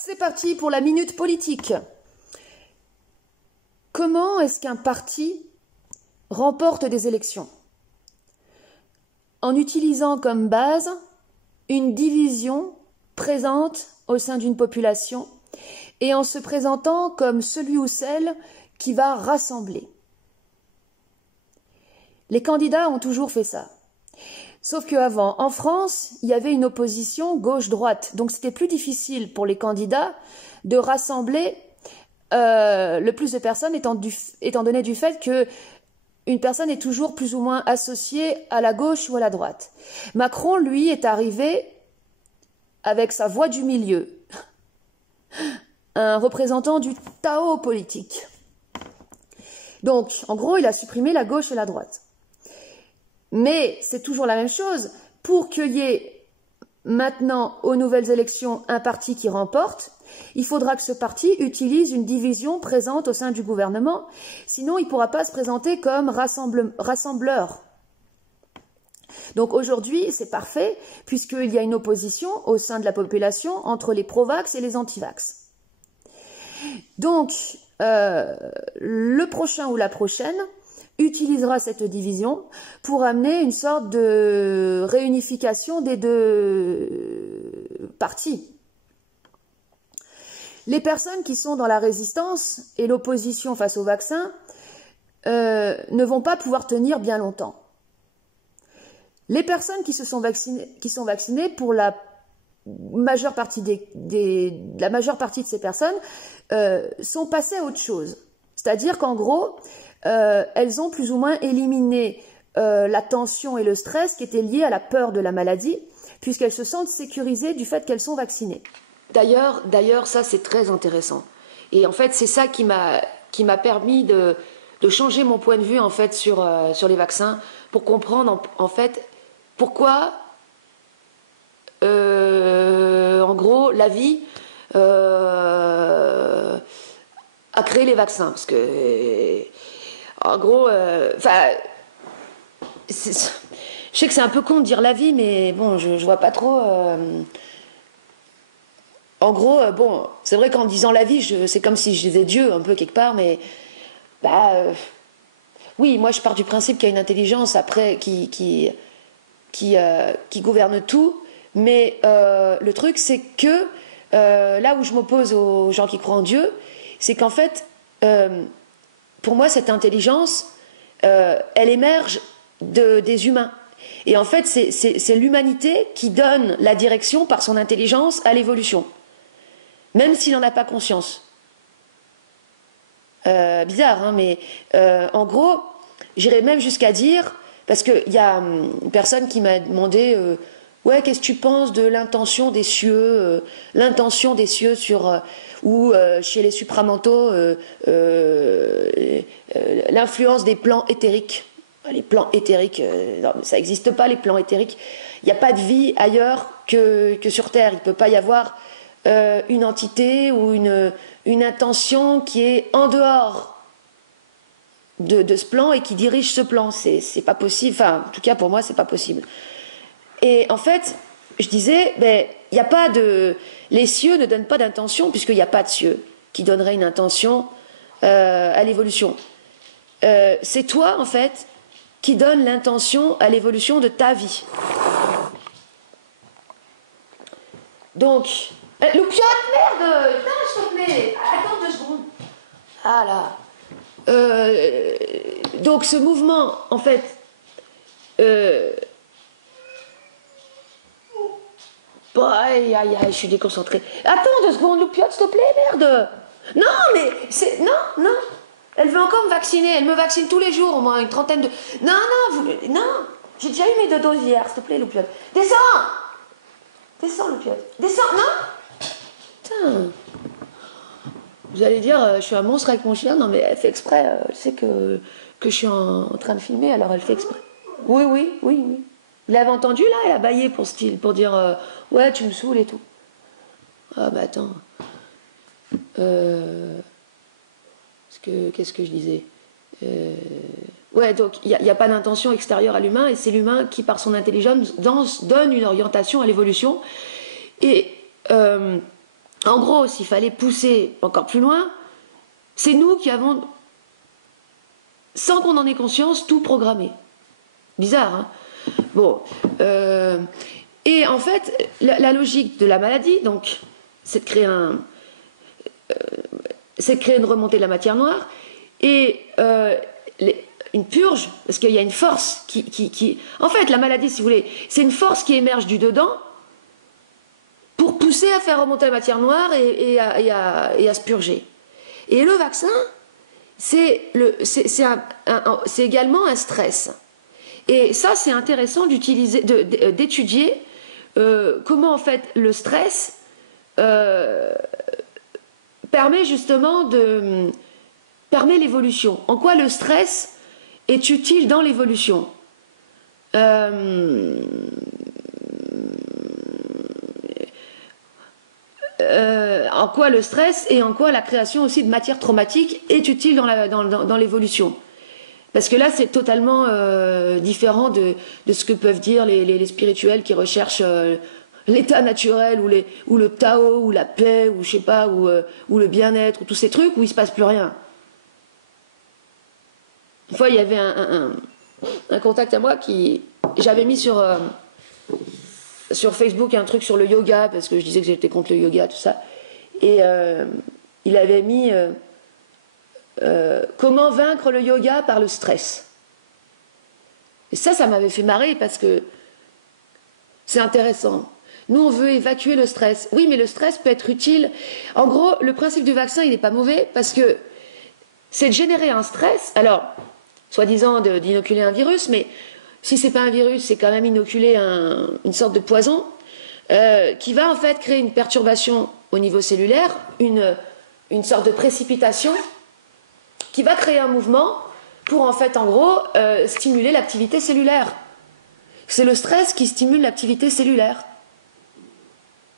C'est parti pour la minute politique. Comment est-ce qu'un parti remporte des élections? En utilisant comme base une division présente au sein d'une population et en se présentant comme celui ou celle qui va rassembler. Les candidats ont toujours fait ça. Sauf qu'avant, en France, il y avait une opposition gauche-droite. Donc c'était plus difficile pour les candidats de rassembler le plus de personnes étant donné du fait que une personne est toujours plus ou moins associée à la gauche ou à la droite. Macron, lui, est arrivé avec sa voix du milieu, un représentant du Tao politique. Donc, en gros, il a supprimé la gauche et la droite. Mais c'est toujours la même chose. Pour qu'il y ait maintenant, aux nouvelles élections, un parti qui remporte, il faudra que ce parti utilise une division présente au sein du gouvernement. Sinon, il ne pourra pas se présenter comme rassembleur. Donc aujourd'hui, c'est parfait, puisqu'il y a une opposition au sein de la population entre les pro-vax et les anti-vax. Donc, le prochain ou la prochaine utilisera cette division pour amener une sorte de réunification des deux partis. Les personnes qui sont dans la résistance et l'opposition face au vaccin ne vont pas pouvoir tenir bien longtemps. Les personnes qui sont vaccinées pour la majeure partie la majeure partie de ces personnes sont passées à autre chose. C'est-à-dire qu'en gros, elles ont plus ou moins éliminé la tension et le stress qui étaient liés à la peur de la maladie, puisqu'elles se sentent sécurisées du fait qu'elles sont vaccinées. D'ailleurs, ça c'est très intéressant. Et en fait, c'est ça qui m'a permis de changer mon point de vue en fait sur les vaccins, pour comprendre en fait pourquoi, en gros, la vie a créé les vaccins, parce que en gros, je sais que c'est un peu con de dire la vie, mais bon, je vois pas trop. En gros, bon, c'est vrai qu'en disant la vie, c'est comme si je disais Dieu un peu quelque part, mais oui, moi je pars du principe qu'il y a une intelligence après qui gouverne tout, mais le truc c'est que là où je m'oppose aux gens qui croient en Dieu, c'est qu'en fait, pour moi cette intelligence, elle émerge des humains. Et en fait, c'est l'humanité qui donne la direction par son intelligence à l'évolution, même s'il n'en a pas conscience. Bizarre, hein, mais en gros, j'irais même jusqu'à dire, parce qu'il y a une personne qui m'a demandé ouais, qu'est-ce que tu penses de l'intention des cieux sur ou chez les supramentaux, l'influence des plans éthériques. Les plans éthériques, non, ça n'existe pas, les plans éthériques. Il n'y a pas de vie ailleurs que sur Terre. Il ne peut pas y avoir une entité ou une intention qui est en dehors de ce plan et qui dirige ce plan. C'est pas possible. Enfin, en tout cas, pour moi, c'est pas possible. Et en fait, je disais, ben, il n'y a pas de... Les cieux ne donnent pas d'intention, puisqu'il n'y a pas de cieux qui donnerait une intention à l'évolution. C'est toi, en fait, qui donne l'intention à l'évolution de ta vie. Donc... Loupiote, merde! Putain, s'il te plaît! Attends 2 secondes. Ah là. Donc ce mouvement, en fait... aïe, aïe, aïe, je suis déconcentrée. Attends 2 secondes, Loupiote, s'il te plaît, merde! Non, mais c'est... Non, non. Elle veut encore me vacciner. Elle me vaccine tous les jours, au moins une trentaine de... Non, non, j'ai déjà eu mes 2 doses hier, s'il te plaît, Loupiote. Descends! Descends, Loupiote. Descends, non? Putain. Vous allez dire, je suis un monstre avec mon chien. Non, mais elle fait exprès. Elle sait que je suis en train de filmer, alors elle fait exprès. Oui. Vous l'avez entendu, là? Elle a bâillé pour dire ouais, tu me saoules et tout. Ah, bah attends. Qu'est-ce que je disais? Ouais, donc il n'y a pas d'intention extérieure à l'humain, et c'est l'humain qui, par son intelligence, donne une orientation à l'évolution. Et En gros, s'il fallait pousser encore plus loin, c'est nous qui avons, sans qu'on en ait conscience, tout programmé. Bizarre, hein? Bon. Et en fait, la logique de la maladie, donc, c'est de créer une remontée de la matière noire et une purge, parce qu'il y a une force qui... En fait, la maladie, si vous voulez, c'est une force qui émerge du dedans pour pousser à faire remonter la matière noire et à se purger. Et le vaccin, c'est également un stress. Et ça, c'est intéressant d'étudier comment en fait le stress permet justement permet l'évolution. En quoi le stress est utile dans l'évolution. En quoi le stress et en quoi la création aussi de matière traumatique est utile dans l'évolution. Parce que là, c'est totalement différent de ce que peuvent dire les spirituels qui recherchent l'état naturel ou le Tao ou la paix ou je sais pas ou le bien-être ou tous ces trucs où il se passe plus rien. Une fois, il y avait un contact à moi qui j'avais mis sur Facebook un truc sur le yoga parce que je disais que j'étais contre le yoga tout ça et il avait mis comment vaincre le yoga par le stress. Et ça m'avait fait marrer parce que c'est intéressant. Nous, on veut évacuer le stress. Oui, mais le stress peut être utile. En gros, le principe du vaccin, il n'est pas mauvais parce que c'est de générer un stress. Alors, soi-disant d'inoculer un virus, mais si c'est pas un virus, c'est quand même inoculer une sorte de poison qui va en fait créer une perturbation au niveau cellulaire, une sorte de précipitation qui va créer un mouvement pour en fait en gros stimuler l'activité cellulaire. C'est le stress qui stimule l'activité cellulaire.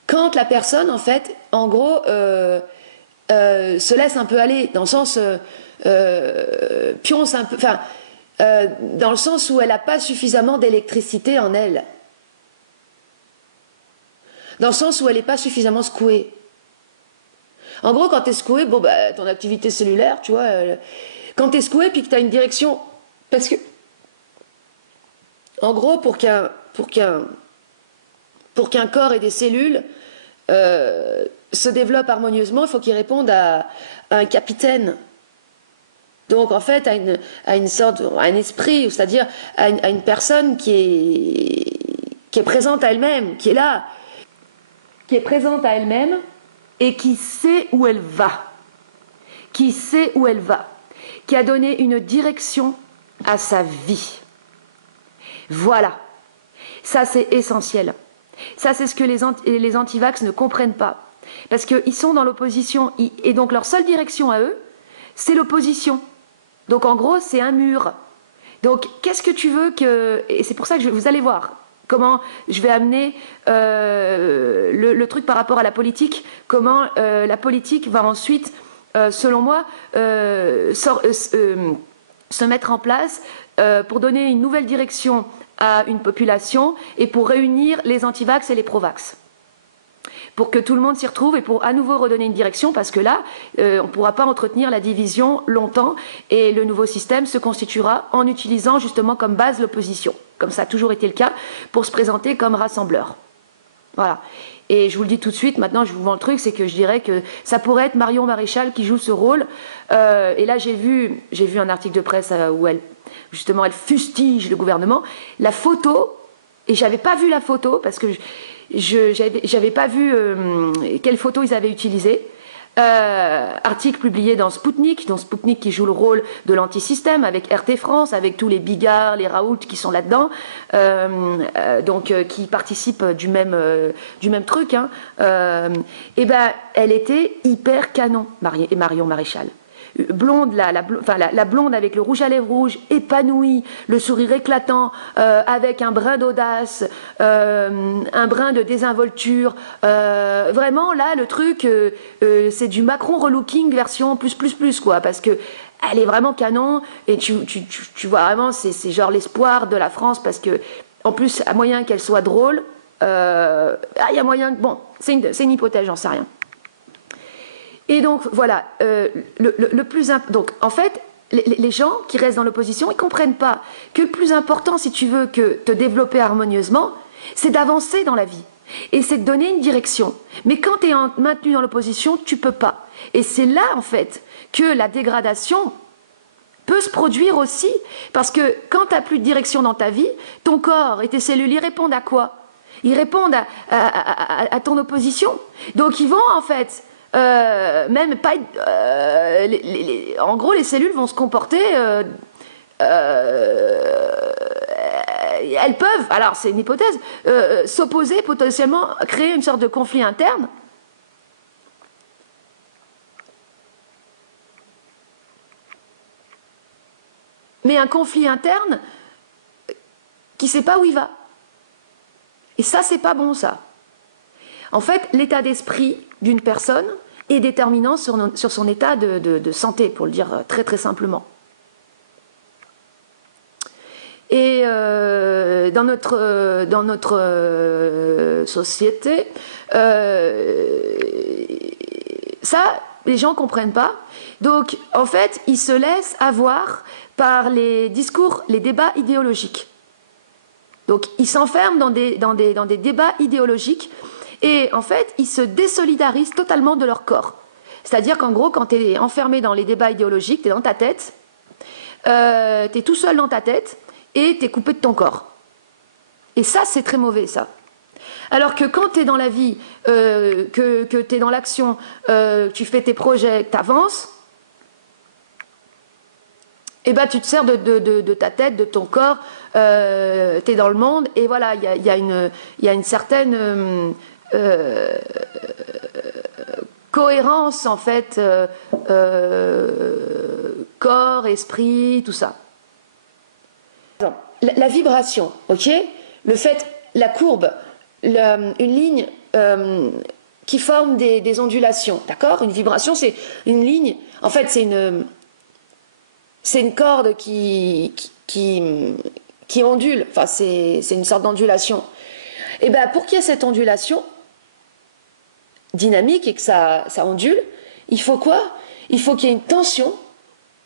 Quand la personne en fait en gros se laisse un peu aller dans le sens pionce un peu, enfin dans le sens où elle n'a pas suffisamment d'électricité en elle, dans le sens où elle n'est pas suffisamment secouée. En gros, quand tu es secoué, bon, bah, ton activité cellulaire, tu vois, quand tu es secoué puis que tu as une direction. Parce que, en gros, pour qu'un corps et des cellules se développent harmonieusement, il faut qu'ils répondent à un capitaine. Donc, en fait, à une sorte, à un esprit, c'est-à-dire à une personne qui est présente à elle-même, qui est là, qui est présente à elle-même, et qui sait où elle va, qui a donné une direction à sa vie. Voilà, ça c'est essentiel. Ça c'est ce que les antivax ne comprennent pas, parce qu'ils sont dans l'opposition, et donc leur seule direction à eux, c'est l'opposition. Donc en gros, c'est un mur. Donc qu'est-ce que tu veux que... Et c'est pour ça que vous allez voir comment je vais amener le truc par rapport à la politique, comment la politique va ensuite, selon moi, se mettre en place pour donner une nouvelle direction à une population et pour réunir les antivax et les provax. Pour que tout le monde s'y retrouve et pour à nouveau redonner une direction, parce que là, on ne pourra pas entretenir la division longtemps et le nouveau système se constituera en utilisant justement comme base l'opposition, comme ça a toujours été le cas, pour se présenter comme rassembleur. Voilà. Et je vous le dis tout de suite, maintenant je vous vends le truc, c'est que je dirais que ça pourrait être Marion Maréchal qui joue ce rôle. Et là j'ai vu un article de presse où elle fustige le gouvernement. La photo, et j'avais pas vu la photo parce que j'avais pas vu quelle photo ils avaient utilisée. Article publié dans Spoutnik qui joue le rôle de l'antisystème avec RT France, avec tous les Bigard, les Raoult qui sont là-dedans, qui participent du même truc. Hein. Et ben, elle était hyper canon, Marion Maréchal. Blonde, la blonde avec le rouge à lèvres rouge, épanouie, le sourire éclatant, avec un brin d'audace, un brin de désinvolture. Vraiment, là, le truc, c'est du Macron relooking version plus, quoi, parce que elle est vraiment canon, et tu vois vraiment, c'est genre l'espoir de la France, parce que, en plus, à moyen qu'elle soit drôle, il y a moyen que, bon, c'est une hypothèse, j'en sais rien. Et donc, voilà, le plus donc, en fait, les gens qui restent dans l'opposition, ils ne comprennent pas que le plus important, si tu veux que te développer harmonieusement, c'est d'avancer dans la vie. Et c'est de donner une direction. Mais quand tu es maintenu dans l'opposition, tu ne peux pas. Et c'est là, en fait, que la dégradation peut se produire aussi. Parce que quand tu n'as plus de direction dans ta vie, ton corps et tes cellules, ils répondent à quoi? Ils répondent à ton opposition. Donc ils vont, en fait, même pas... en gros, les cellules vont se comporter... elles peuvent, alors c'est une hypothèse, s'opposer potentiellement, créer une sorte de conflit interne. Mais un conflit interne qui ne sait pas où il va. Et ça, c'est pas bon, ça. En fait, l'état d'esprit d'une personne est déterminant sur son état de santé, pour le dire très très simplement. Et dans notre société, ça, les gens ne comprennent pas. Donc, en fait, ils se laissent avoir par les discours, les débats idéologiques. Donc, ils s'enferment dans des débats idéologiques et, en fait, ils se désolidarisent totalement de leur corps. C'est-à-dire qu'en gros, quand tu es enfermé dans les débats idéologiques, tu es dans ta tête, tu es tout seul dans ta tête, et tu es coupé de ton corps. Et ça, c'est très mauvais, ça. Alors que quand tu es dans la vie, que tu es dans l'action, tu fais tes projets, que tu avances, et ben, tu te sers de ta tête, de ton corps, tu es dans le monde, et voilà, il y a une certaine cohérence, en fait, corps, esprit, tout ça. La vibration, ok? Le fait, la courbe, une ligne qui forme des ondulations, d'accord? Une vibration, c'est une ligne, en fait, c'est une corde qui ondule, enfin, c'est une sorte d'ondulation. Et bien, pour qu'il y ait cette ondulation dynamique et que ça ondule, il faut quoi? Il faut qu'il y ait une tension,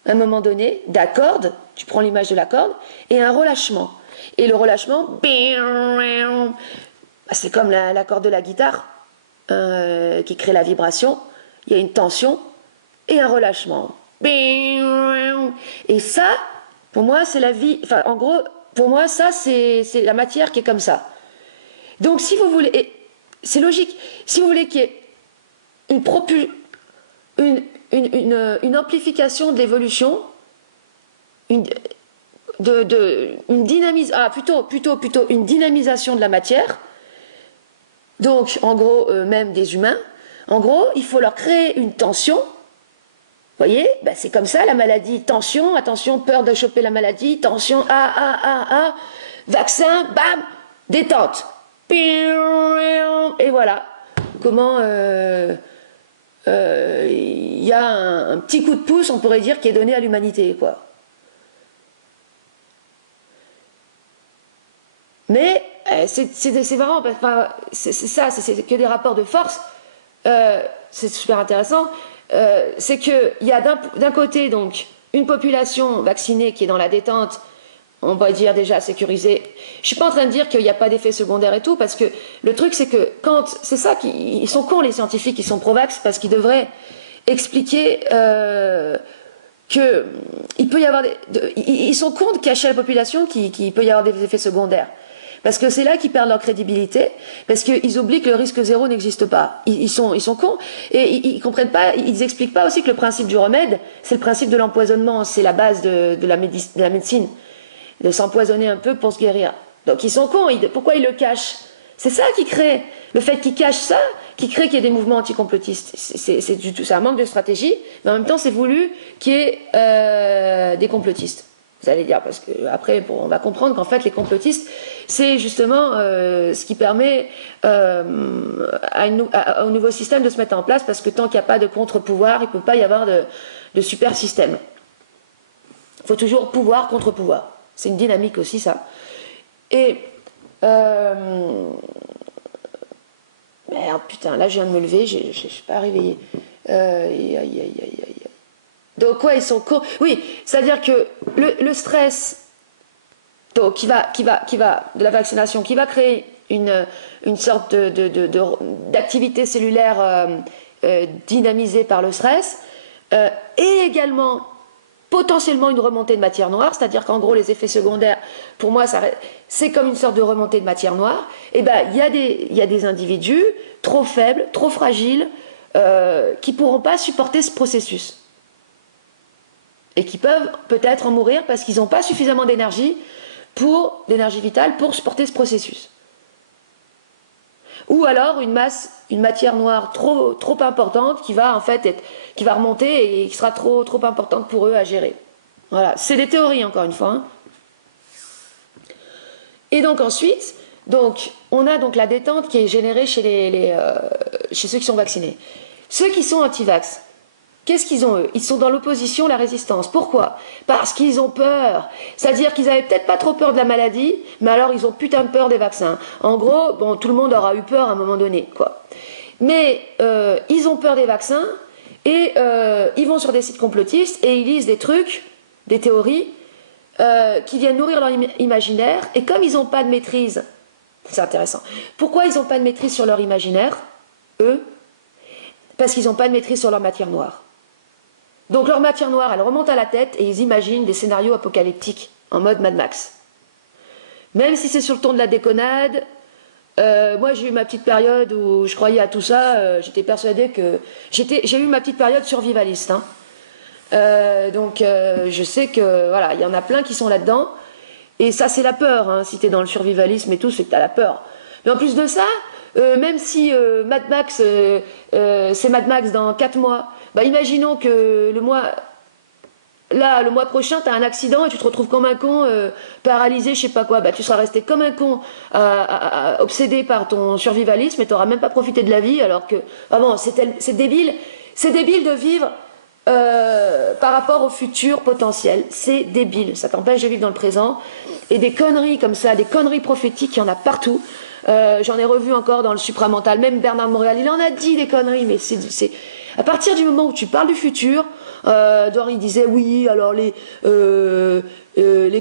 à un moment donné, d'accords, tu prends l'image de la corde, et un relâchement. Et le relâchement, c'est comme la corde de la guitare, qui crée la vibration. Il y a une tension et un relâchement. Et ça, pour moi, c'est la vie. Enfin, en gros, pour moi, ça, c'est la matière qui est comme ça. Donc, si vous voulez, c'est logique, si vous voulez qu'il y ait une amplification de l'évolution, une dynamisation de la matière, donc en gros même des humains, en gros il faut leur créer une tension, vous voyez, ben, c'est comme ça la maladie, tension, attention, peur de choper la maladie, tension, vaccin, bam, détente, et voilà comment y a un petit coup de pouce, on pourrait dire, qui est donné à l'humanité, quoi. Mais c'est marrant, c'est ça, c'est que des rapports de force, c'est super intéressant, c'est qu'il y a d'un côté donc une population vaccinée qui est dans la détente, on va dire déjà sécurisée. Je suis pas en train de dire qu'il n'y a pas d'effet secondaire et tout, parce que le truc c'est que c'est ça ils sont cons les scientifiques, ils sont pro-vax, parce qu'ils devraient expliquer qu'il peut y avoir ils sont cons de cacher à la population qu'il peut y avoir des effets secondaires. Parce que c'est là qu'ils perdent leur crédibilité, parce qu'ils oublient que le risque zéro n'existe pas. Ils sont cons, et ils comprennent pas, ils expliquent pas aussi que le principe du remède, c'est le principe de l'empoisonnement, c'est la base de la médecine, de s'empoisonner un peu pour se guérir. Donc ils sont cons, pourquoi ils le cachent? C'est ça qui crée, le fait qu'ils cachent ça, qui crée qu'il y ait des mouvements anticomplotistes. C'est un manque de stratégie, mais en même temps c'est voulu qu'il y ait des complotistes. Vous allez dire, parce qu'après, on va comprendre qu'en fait, les complotistes, c'est justement ce qui permet au nouveau système de se mettre en place, parce que tant qu'il n'y a pas de contre-pouvoir, il ne peut pas y avoir de super système. Il faut toujours pouvoir contre pouvoir. C'est une dynamique aussi, ça. Et... merde, putain, là, je viens de me lever, je ne suis pas réveillée. Aïe, aïe, aïe, aïe, aïe. Donc ouais, ils sont oui, c'est-à-dire que le stress donc, de la vaccination, qui va créer une sorte d'activité cellulaire dynamisée par le stress, et également potentiellement une remontée de matière noire, c'est-à-dire qu'en gros les effets secondaires, pour moi, c'est comme une sorte de remontée de matière noire. Et ben il y a des individus trop faibles, trop fragiles, qui ne pourront pas supporter ce processus. Et qui peuvent peut-être en mourir parce qu'ils n'ont pas suffisamment d'énergie vitale pour supporter ce processus. Ou alors une matière noire trop importante qui va en fait qui va remonter et qui sera trop importante pour eux à gérer. Voilà, c'est des théories encore une fois. Hein. Et donc ensuite, on a donc la détente qui est générée chez chez ceux qui sont vaccinés. Ceux qui sont anti-vax, qu'est-ce qu'ils ont eux? Ils sont dans l'opposition, la résistance. Pourquoi? Parce qu'ils ont peur. C'est-à-dire qu'ils avaient peut-être pas trop peur de la maladie, mais alors ils ont putain de peur des vaccins. En gros, bon, tout le monde aura eu peur à un moment donné, quoi. Mais ils ont peur des vaccins et ils vont sur des sites complotistes et ils lisent des trucs, des théories qui viennent nourrir leur imaginaire. Et comme ils n'ont pas de maîtrise, c'est intéressant. Pourquoi ils n'ont pas de maîtrise sur leur imaginaire, eux? Parce qu'ils n'ont pas de maîtrise sur leur matière noire. Donc leur matière noire, elle remonte à la tête et ils imaginent des scénarios apocalyptiques en mode Mad Max. Même si c'est sur le ton de la déconnade, moi j'ai eu ma petite période où je croyais à tout ça, j'étais persuadée que... J'ai eu ma petite période survivaliste. Hein. Je sais que voilà, il y en a plein qui sont là-dedans. Et ça c'est la peur, hein. Si t'es dans le survivalisme et tout, c'est que t'as la peur. Mais en plus de ça, même si Mad Max, c'est Mad Max dans 4 mois, bah imaginons que le mois prochain, tu as un accident et tu te retrouves comme un con, paralysé, je sais pas quoi. Bah, tu seras resté comme un con, obsédé par ton survivalisme et tu n'auras même pas profité de la vie. Alors que, vraiment, c'est débile. C'est débile de vivre par rapport au futur potentiel. C'est débile. Ça t'empêche de vivre dans le présent. Et des conneries comme ça, des conneries prophétiques, il y en a partout. J'en ai revu encore dans le supramental. Même Bernard de Montréal, il en a dit des conneries, mais c'est à partir du moment où tu parles du futur, Dor il disait oui, alors les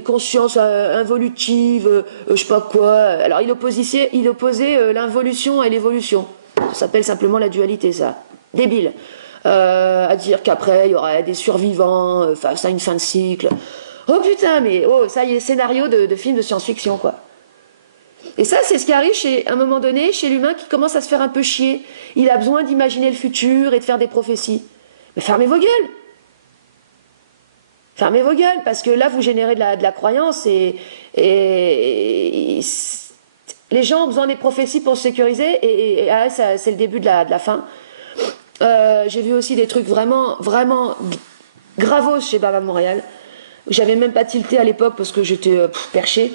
consciences involutives, je sais pas quoi. Alors il opposait l'involution et l'évolution. Ça s'appelle simplement la dualité, ça. Débile. À dire qu'après il y aurait des survivants face à une fin de cycle. Oh putain, mais oh, ça y est, scénario de film de science-fiction, quoi. Et ça, c'est ce qui arrive à un moment donné chez l'humain qui commence à se faire un peu chier. Il a besoin d'imaginer le futur et de faire des prophéties. Mais fermez vos gueules. Fermez vos gueules, parce que là, vous générez de la croyance et les gens ont besoin des prophéties pour se sécuriser et c'est le début de la fin. J'ai vu aussi des trucs vraiment, vraiment gravos chez Baba Montréal. J'avais même pas tilté à l'époque parce que j'étais perché.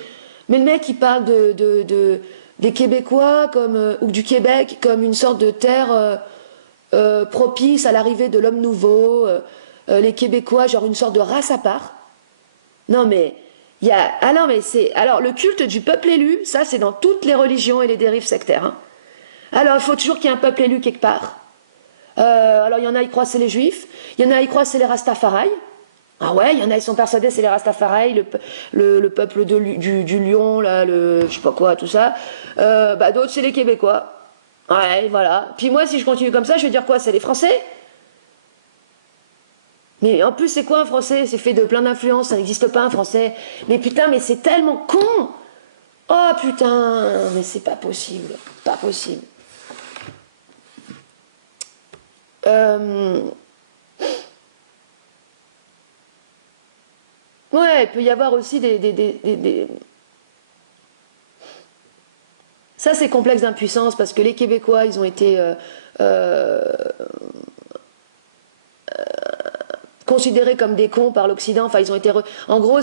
Mais le mec, il parle des Québécois ou du Québec comme une sorte de terre propice à l'arrivée de l'homme nouveau. Les Québécois, genre une sorte de race à part. Non, mais il y a... Ah non, mais c'est... Alors, le culte du peuple élu, ça, c'est dans toutes les religions et les dérives sectaires. Hein. Alors, il faut toujours qu'il y ait un peuple élu quelque part. Alors, il y en a, ils croient que c'est les Juifs. Il y en a, ils croient que c'est les Rastafari. Ah ouais, il y en a, ils sont persuadés, c'est les Rastafari, le peuple du lion, là, je sais pas quoi, tout ça. D'autres, c'est les Québécois. Ouais, voilà. Puis moi, si je continue comme ça, je vais dire quoi? C'est les Français? Mais en plus, c'est quoi un Français? C'est fait de plein d'influences, ça n'existe pas un Français. Mais putain, mais c'est tellement con! Oh putain, mais c'est pas possible. Pas possible. Ouais, il peut y avoir aussi Ça, c'est complexe d'impuissance parce que les Québécois, ils ont été considérés comme des cons par l'Occident. Enfin, ils ont été... En gros,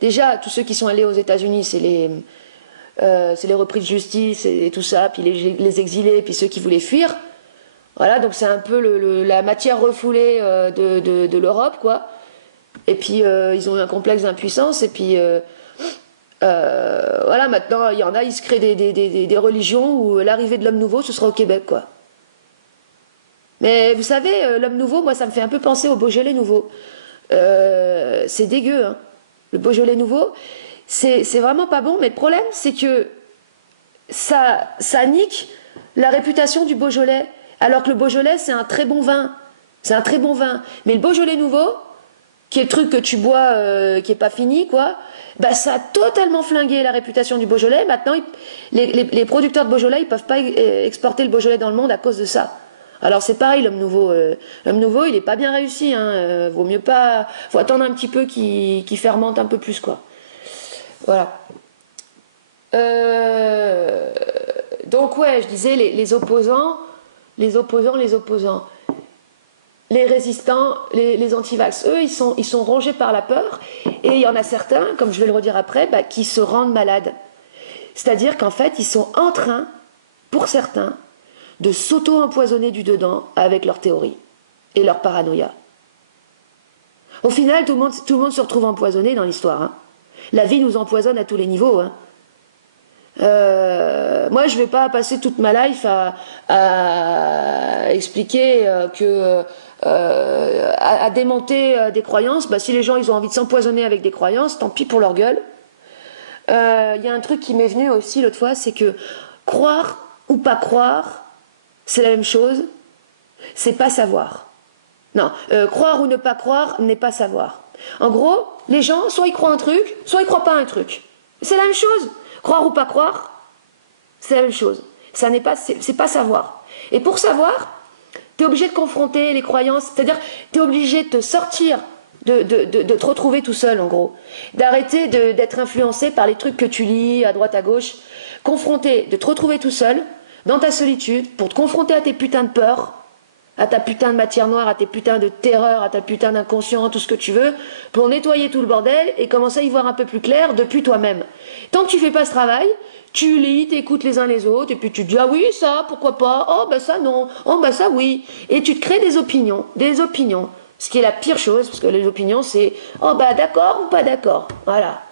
déjà, tous ceux qui sont allés aux États-Unis, c'est les repris de justice et tout ça, puis les exilés, puis ceux qui voulaient fuir. Voilà, donc c'est un peu la matière refoulée de l'Europe, quoi. Et puis ils ont eu un complexe d'impuissance et puis voilà, maintenant il y en a, ils se créent des religions où l'arrivée de l'homme nouveau ce sera au Québec, quoi. Mais vous savez, l'homme nouveau, moi, ça me fait un peu penser au Beaujolais nouveau. C'est dégueu, hein. Le Beaujolais nouveau, c'est vraiment pas bon, mais le problème, c'est que ça nique la réputation du Beaujolais. Alors que le Beaujolais, c'est un très bon vin. C'est un très bon vin. Mais le Beaujolais nouveau, qui est le truc que tu bois, qui est pas fini, quoi, bah ça a totalement flingué la réputation du Beaujolais. Maintenant, les producteurs de Beaujolais, ils peuvent pas exporter le Beaujolais dans le monde à cause de ça. Alors c'est pareil, l'homme nouveau. L'homme nouveau, il est pas bien réussi. Hein, vaut mieux pas. Faut attendre un petit peu qu'il fermente un peu plus, quoi. Voilà. Donc ouais, je disais les opposants, les opposants, les opposants. Les résistants, les antivax, eux, ils sont rongés par la peur, et il y en a certains, comme je vais le redire après, bah, qui se rendent malades. C'est-à-dire qu'en fait, ils sont en train, pour certains, de s'auto-empoisonner du dedans avec leur théorie et leur paranoïa. Au final, tout le monde se retrouve empoisonné dans l'histoire. Hein. La vie nous empoisonne à tous les niveaux. Hein. Moi, je ne vais pas passer toute ma life à expliquer à démonter des croyances. Bah, si les gens ils ont envie de s'empoisonner avec des croyances, tant pis pour leur gueule. Il y a un truc qui m'est venu aussi l'autre fois, c'est que croire ou pas croire, c'est la même chose. C'est pas savoir. Non, croire ou ne pas croire n'est pas savoir. En gros, les gens, soit ils croient un truc, soit ils croient pas un truc. C'est la même chose. Croire ou pas croire, c'est la même chose. Ça n'est pas, c'est pas savoir. Et pour savoir, tu es obligé de confronter les croyances, c'est-à-dire tu es obligé de te sortir, de te retrouver tout seul en gros, d'arrêter d'être influencé par les trucs que tu lis à droite à gauche, confronter, de te retrouver tout seul, dans ta solitude, pour te confronter à tes putains de peurs, à ta putain de matière noire, à tes putains de terreurs, à ta putain d'inconscient, tout ce que tu veux, pour nettoyer tout le bordel et commencer à y voir un peu plus clair depuis toi-même. Tant que tu fais pas ce travail, tu lis, t'écoutes les uns les autres, et puis tu te dis, ah oui, ça, pourquoi pas, oh ben ça non, oh ben ça oui, et tu te crées des opinions, ce qui est la pire chose, parce que les opinions c'est, oh ben d'accord ou pas d'accord, voilà.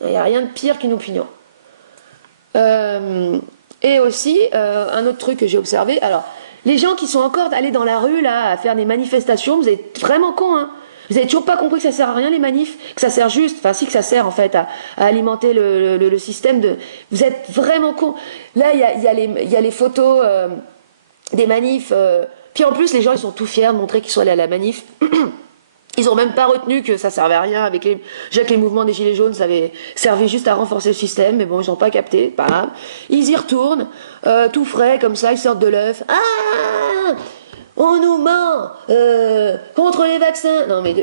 Il n'y a rien de pire qu'une opinion. Et aussi, un autre truc que j'ai observé, alors, les gens qui sont encore allés dans la rue là à faire des manifestations, vous êtes vraiment cons, hein. Vous n'avez toujours pas compris que ça sert à rien les manifs, que ça sert juste, enfin si que ça sert en fait à alimenter le système de. Vous êtes vraiment cons. Là il y a les photos des manifs. Puis en plus les gens ils sont tout fiers de montrer qu'ils sont allés à la manif. Ils n'ont même pas retenu que ça servait à rien avec les mouvements des Gilets jaunes, ça avait servi juste à renforcer le système, mais bon, ils n'ont pas capté, pas grave. Ils y retournent, tout frais, comme ça, ils sortent de l'œuf. Ah, on nous ment contre les vaccins. Non, mais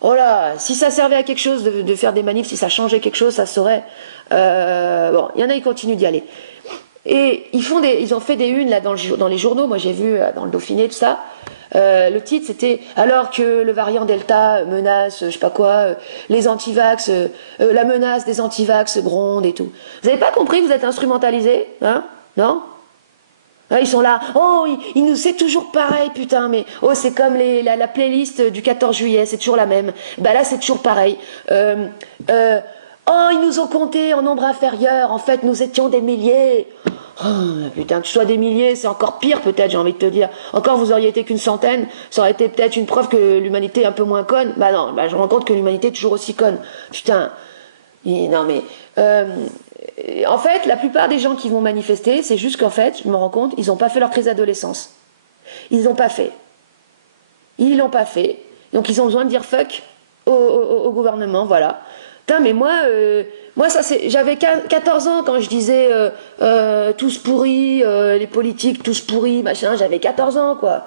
oh là, si ça servait à quelque chose de faire des manifs, si ça changeait quelque chose, ça se saurait. Bon, il y en a, ils continuent d'y aller. Et ils ont fait des unes là dans les journaux, moi j'ai vu dans le Dauphiné, tout ça. Le titre c'était alors que le variant Delta menace, je sais pas quoi, les antivax, la menace des antivax gronde et tout. Vous avez pas compris que vous êtes instrumentalisé, hein? Non? Ils sont là, oh, c'est toujours pareil, putain, mais oh, c'est comme la playlist du 14 juillet, c'est toujours la même. Bah là, c'est toujours pareil. Oh, ils nous ont comptés en nombre inférieur, en fait, nous étions des milliers. Oh, putain, que tu sois des milliers, c'est encore pire, peut-être, j'ai envie de te dire. Encore, vous auriez été qu'une centaine, ça aurait été peut-être une preuve que l'humanité est un peu moins conne. Bah non, bah, je me rends compte que l'humanité est toujours aussi conne. Putain, non mais. En fait, la plupart des gens qui vont manifester, c'est juste qu'en fait, je me rends compte, ils n'ont pas fait leur crise d'adolescence. Ils l'ont pas fait. Ils l'ont pas fait. Donc ils ont besoin de dire fuck au gouvernement, voilà. Putain, mais moi ça c'est. J'avais 14 ans quand je disais tous pourris, les politiques tous pourris, machin, j'avais 14 ans, quoi.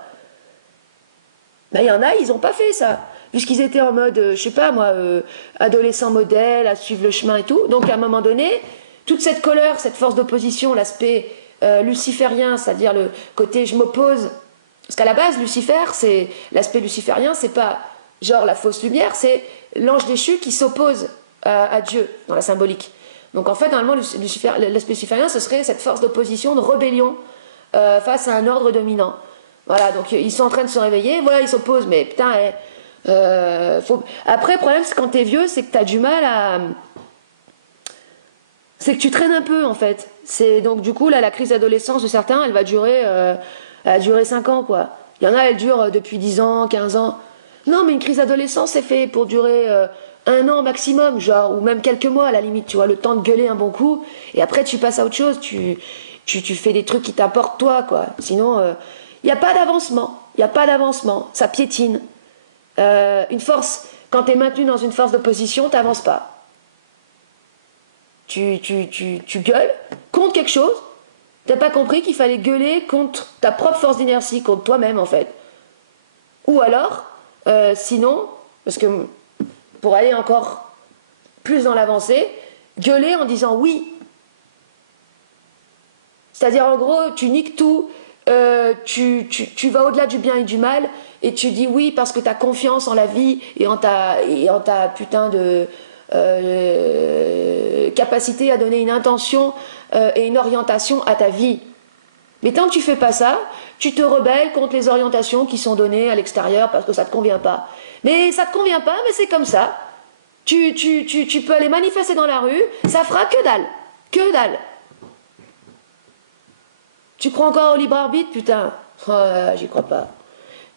Ben, il y en a, ils n'ont pas fait ça. Puisqu'ils étaient en mode, je sais pas moi, adolescent modèle, à suivre le chemin et tout. Donc à un moment donné, toute cette colère, cette force d'opposition, l'aspect luciférien, c'est-à-dire le côté je m'oppose. Parce qu'à la base, Lucifer, c'est l'aspect luciférien, c'est pas genre la fausse lumière, c'est l'ange déchu qui s'oppose à Dieu dans la symbolique. Donc en fait, normalement, l'aspect luciférien, ce serait cette force d'opposition, de rébellion face à un ordre dominant. Voilà, donc ils sont en train de se réveiller, voilà, ils s'opposent, mais putain, Après, le problème, c'est quand t'es vieux, c'est que t'as du mal à. C'est que tu traînes un peu, en fait. Donc, du coup, là, la crise d'adolescence de certains, elle va durer 5 ans, quoi. Il y en a, elles durent depuis 10 ans, 15 ans. Non, mais une crise d'adolescence, c'est fait pour durer 1 an maximum, genre, ou même quelques mois à la limite, tu vois, le temps de gueuler un bon coup, et après tu passes à autre chose, tu fais des trucs qui t'apportent toi, quoi. Sinon, il n'y a pas d'avancement, il n'y a pas d'avancement, ça piétine. Une force, quand tu es maintenu dans une force d'opposition, tu n'avances pas. Tu gueules contre quelque chose, t'as pas compris qu'il fallait gueuler contre ta propre force d'inertie, contre toi-même en fait. Ou alors, sinon, parce que pour aller encore plus dans l'avancée, gueuler en disant oui. C'est-à-dire en gros, tu niques tout, tu vas au-delà du bien et du mal, et tu dis oui parce que tu as confiance en la vie et en ta putain de capacité à donner une intention et une orientation à ta vie. Mais tant que tu fais pas ça, tu te rebelles contre les orientations qui sont données à l'extérieur parce que ça te convient pas. Mais ça te convient pas, mais c'est comme ça. Tu peux aller manifester dans la rue, ça fera que dalle. Que dalle. Tu crois encore au libre arbitre, putain? Oh, j'y crois pas.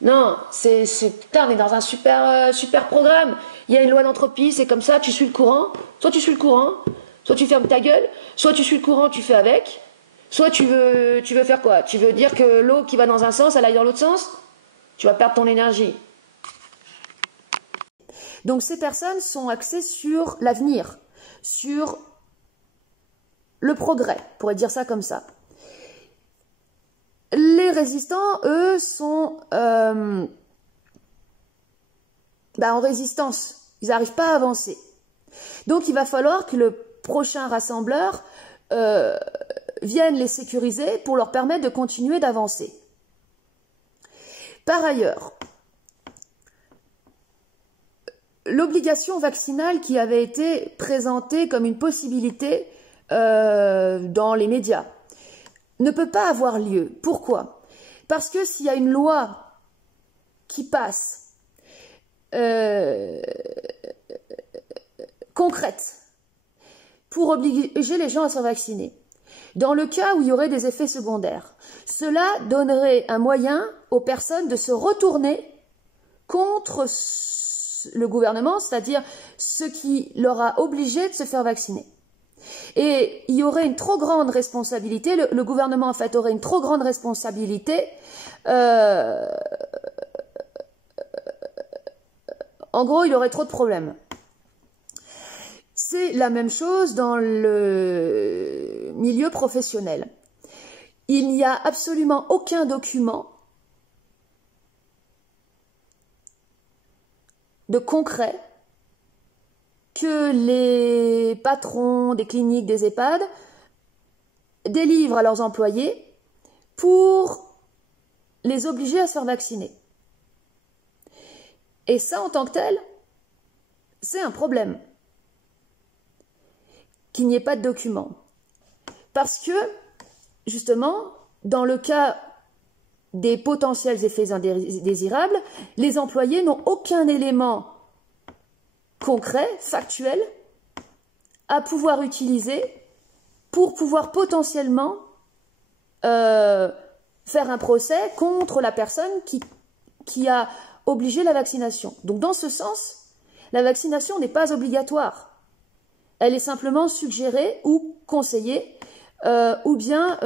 Non, putain, on est dans un super programme. Il y a une loi d'entropie, c'est comme ça, tu suis le courant. Soit tu suis le courant, soit tu fermes ta gueule, soit tu suis le courant, tu fais avec. Soit tu veux faire quoi? Tu veux dire que l'eau qui va dans un sens, elle aille dans l'autre sens? Tu vas perdre ton énergie. Donc ces personnes sont axées sur l'avenir, sur le progrès, on pourrait dire ça comme ça. Les résistants, eux, sont en résistance. Ils n'arrivent pas à avancer. Donc il va falloir que le prochain rassembleur vienne les sécuriser pour leur permettre de continuer d'avancer. Par ailleurs, l'obligation vaccinale qui avait été présentée comme une possibilité dans les médias ne peut pas avoir lieu. Pourquoi? Parce que s'il y a une loi qui passe concrète pour obliger les gens à se vacciner, dans le cas où il y aurait des effets secondaires, cela donnerait un moyen aux personnes de se retourner contre le gouvernement, c'est-à-dire ce qui leur a obligé de se faire vacciner. Et il y aurait une trop grande responsabilité, le gouvernement en fait aurait une trop grande responsabilité, en gros il aurait trop de problèmes. C'est la même chose dans le milieu professionnel. Il n'y a absolument aucun document de concret que les patrons des cliniques, des EHPAD délivrent à leurs employés pour les obliger à se faire vacciner. Et ça, en tant que tel, c'est un problème qu'il n'y ait pas de document. Parce que, justement, dans le cas des potentiels effets indésirables, les employés n'ont aucun élément concret, factuel, à pouvoir utiliser pour pouvoir potentiellement faire un procès contre la personne qui a obligé la vaccination. Donc dans ce sens, la vaccination n'est pas obligatoire. Elle est simplement suggérée ou conseillée, ou bien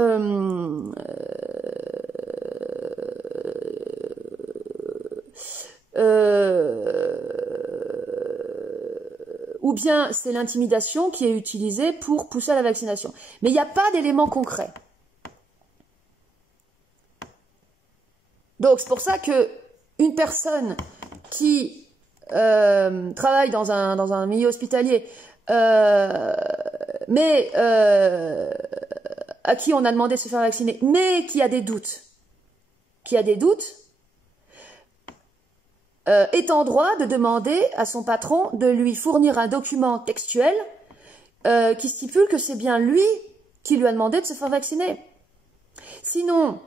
c'est l'intimidation qui est utilisée pour pousser à la vaccination. Mais il n'y a pas d'éléments concrets. Donc c'est pour ça que une personne qui travaille dans un milieu hospitalier, mais à qui on a demandé de se faire vacciner, mais qui a des doutes, est en droit de demander à son patron de lui fournir un document textuel qui stipule que c'est bien lui qui lui a demandé de se faire vacciner. Sinon,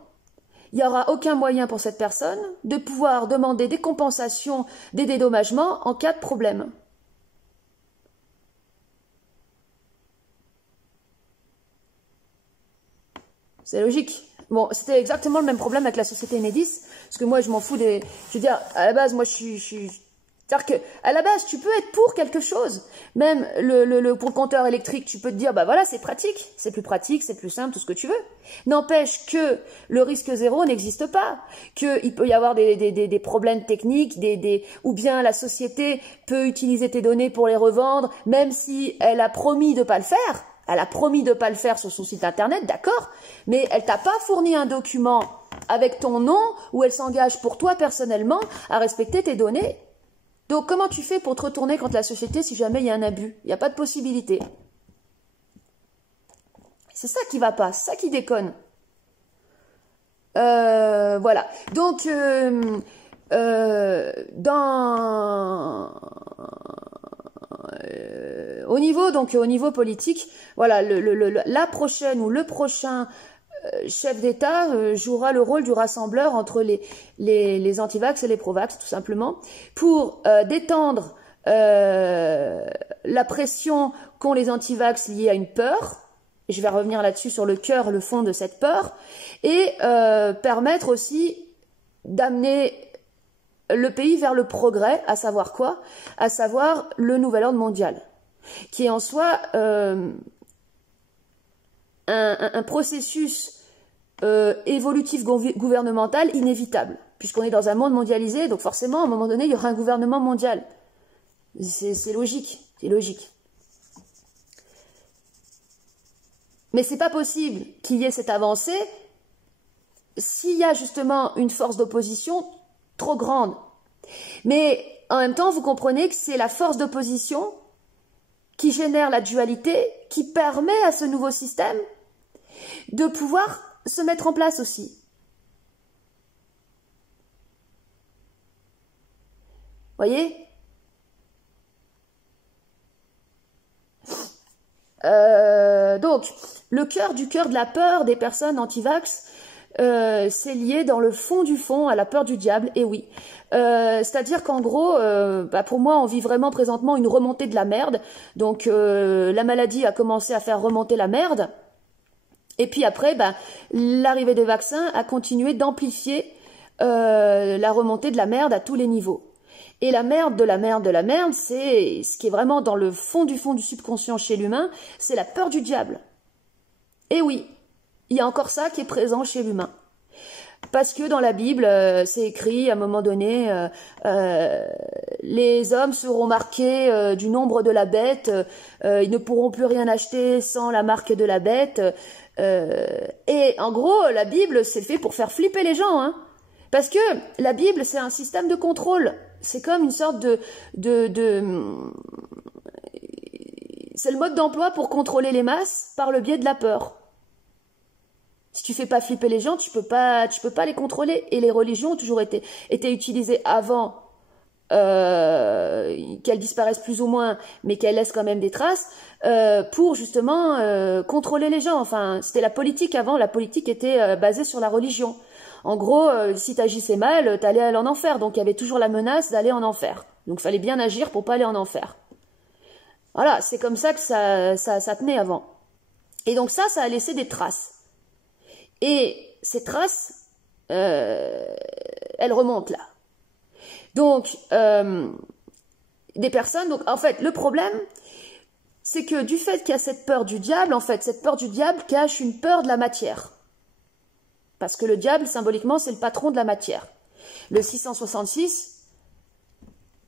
il n'y aura aucun moyen pour cette personne de pouvoir demander des compensations, des dédommagements en cas de problème. C'est logique. Bon, c'était exactement le même problème avec la société Enedis, parce que moi, je m'en fous des... Je veux dire, à la base, moi, c'est-à-dire que, à la base, tu peux être pour quelque chose. Même pour le compteur électrique, tu peux te dire, bah voilà, c'est pratique, c'est plus simple, tout ce que tu veux. N'empêche que le risque zéro n'existe pas, qu'il peut y avoir des problèmes techniques, ou bien la société peut utiliser tes données pour les revendre, même si elle a promis de pas le faire. Elle a promis de pas le faire sur son site internet, d'accord, mais elle t'a pas fourni un document avec ton nom où elle s'engage pour toi personnellement à respecter tes données. Donc, comment tu fais pour te retourner contre la société si jamais il y a un abus? Il n'y a pas de possibilité. C'est ça qui va pas, c'est ça qui déconne. Voilà. Donc, au niveau politique, voilà, la prochaine ou le prochain chef d'État jouera le rôle du rassembleur entre les antivax et les provax, tout simplement, pour détendre la pression qu'ont les antivax liée à une peur. Et je vais revenir là-dessus sur le cœur, le fond de cette peur, et permettre aussi d'amener le pays vers le progrès, à savoir quoi? À savoir le nouvel ordre mondial, qui est en soi un processus évolutif gouvernemental inévitable, puisqu'on est dans un monde mondialisé, donc forcément, à un moment donné, il y aura un gouvernement mondial. C'est logique, c'est logique. Mais c'est pas possible qu'il y ait cette avancée s'il y a justement une force d'opposition trop grande. Mais en même temps, vous comprenez que c'est la force d'opposition qui génère la dualité, qui permet à ce nouveau système de pouvoir se mettre en place aussi. Voyez? Donc, le cœur du cœur de la peur des personnes anti-vax, c'est lié dans le fond du fond à la peur du diable, et oui. C'est-à-dire qu'en gros, pour moi, on vit vraiment présentement une remontée de la merde. Donc, la maladie a commencé à faire remonter la merde. Et puis après, l'arrivée des vaccins a continué d'amplifier la remontée de la merde à tous les niveaux. Et la merde de la merde de la merde, c'est ce qui est vraiment dans le fond du subconscient chez l'humain, c'est la peur du diable. Et oui, il y a encore ça qui est présent chez l'humain. Parce que dans la Bible, c'est écrit à un moment donné, les hommes seront marqués du nombre de la bête, ils ne pourront plus rien acheter sans la marque de la bête. Et en gros, la Bible, c'est fait pour faire flipper les gens, hein. Parce que la Bible, c'est un système de contrôle. C'est comme une sorte c'est le mode d'emploi pour contrôler les masses par le biais de la peur. Si tu fais pas flipper les gens, tu peux pas les contrôler. Et les religions ont toujours été utilisées avant qu'elles disparaissent plus ou moins, mais qu'elles laissent quand même des traces, pour justement contrôler les gens. Enfin, c'était la politique avant. La politique était basée sur la religion. En gros, si t'agissais mal, t'allais aller en enfer. Donc il y avait toujours la menace d'aller en enfer. Donc il fallait bien agir pour pas aller en enfer. Voilà, c'est comme ça que ça tenait avant. Et donc ça a laissé des traces. Et ces traces, elles remontent là. Donc, des personnes... Donc, en fait, le problème, c'est que du fait qu'il y a cette peur du diable, en fait, cette peur du diable cache une peur de la matière. Parce que le diable, symboliquement, c'est le patron de la matière. Le 666,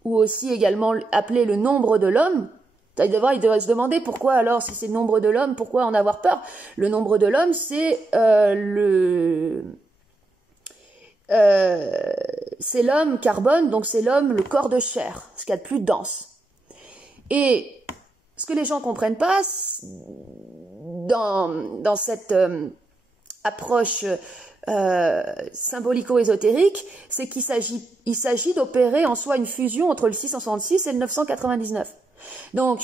ou aussi également appelé le nombre de l'homme, il devrait se demander pourquoi alors, si c'est le nombre de l'homme, pourquoi en avoir peur? Le nombre de l'homme, c'est c'est l'homme carbone, donc c'est l'homme, le corps de chair, ce qu'il y a de plus dense. Et ce que les gens comprennent pas, dans cette approche symbolico-ésotérique, c'est qu'il s'agit d'opérer en soi une fusion entre le 666 et le 999. Donc,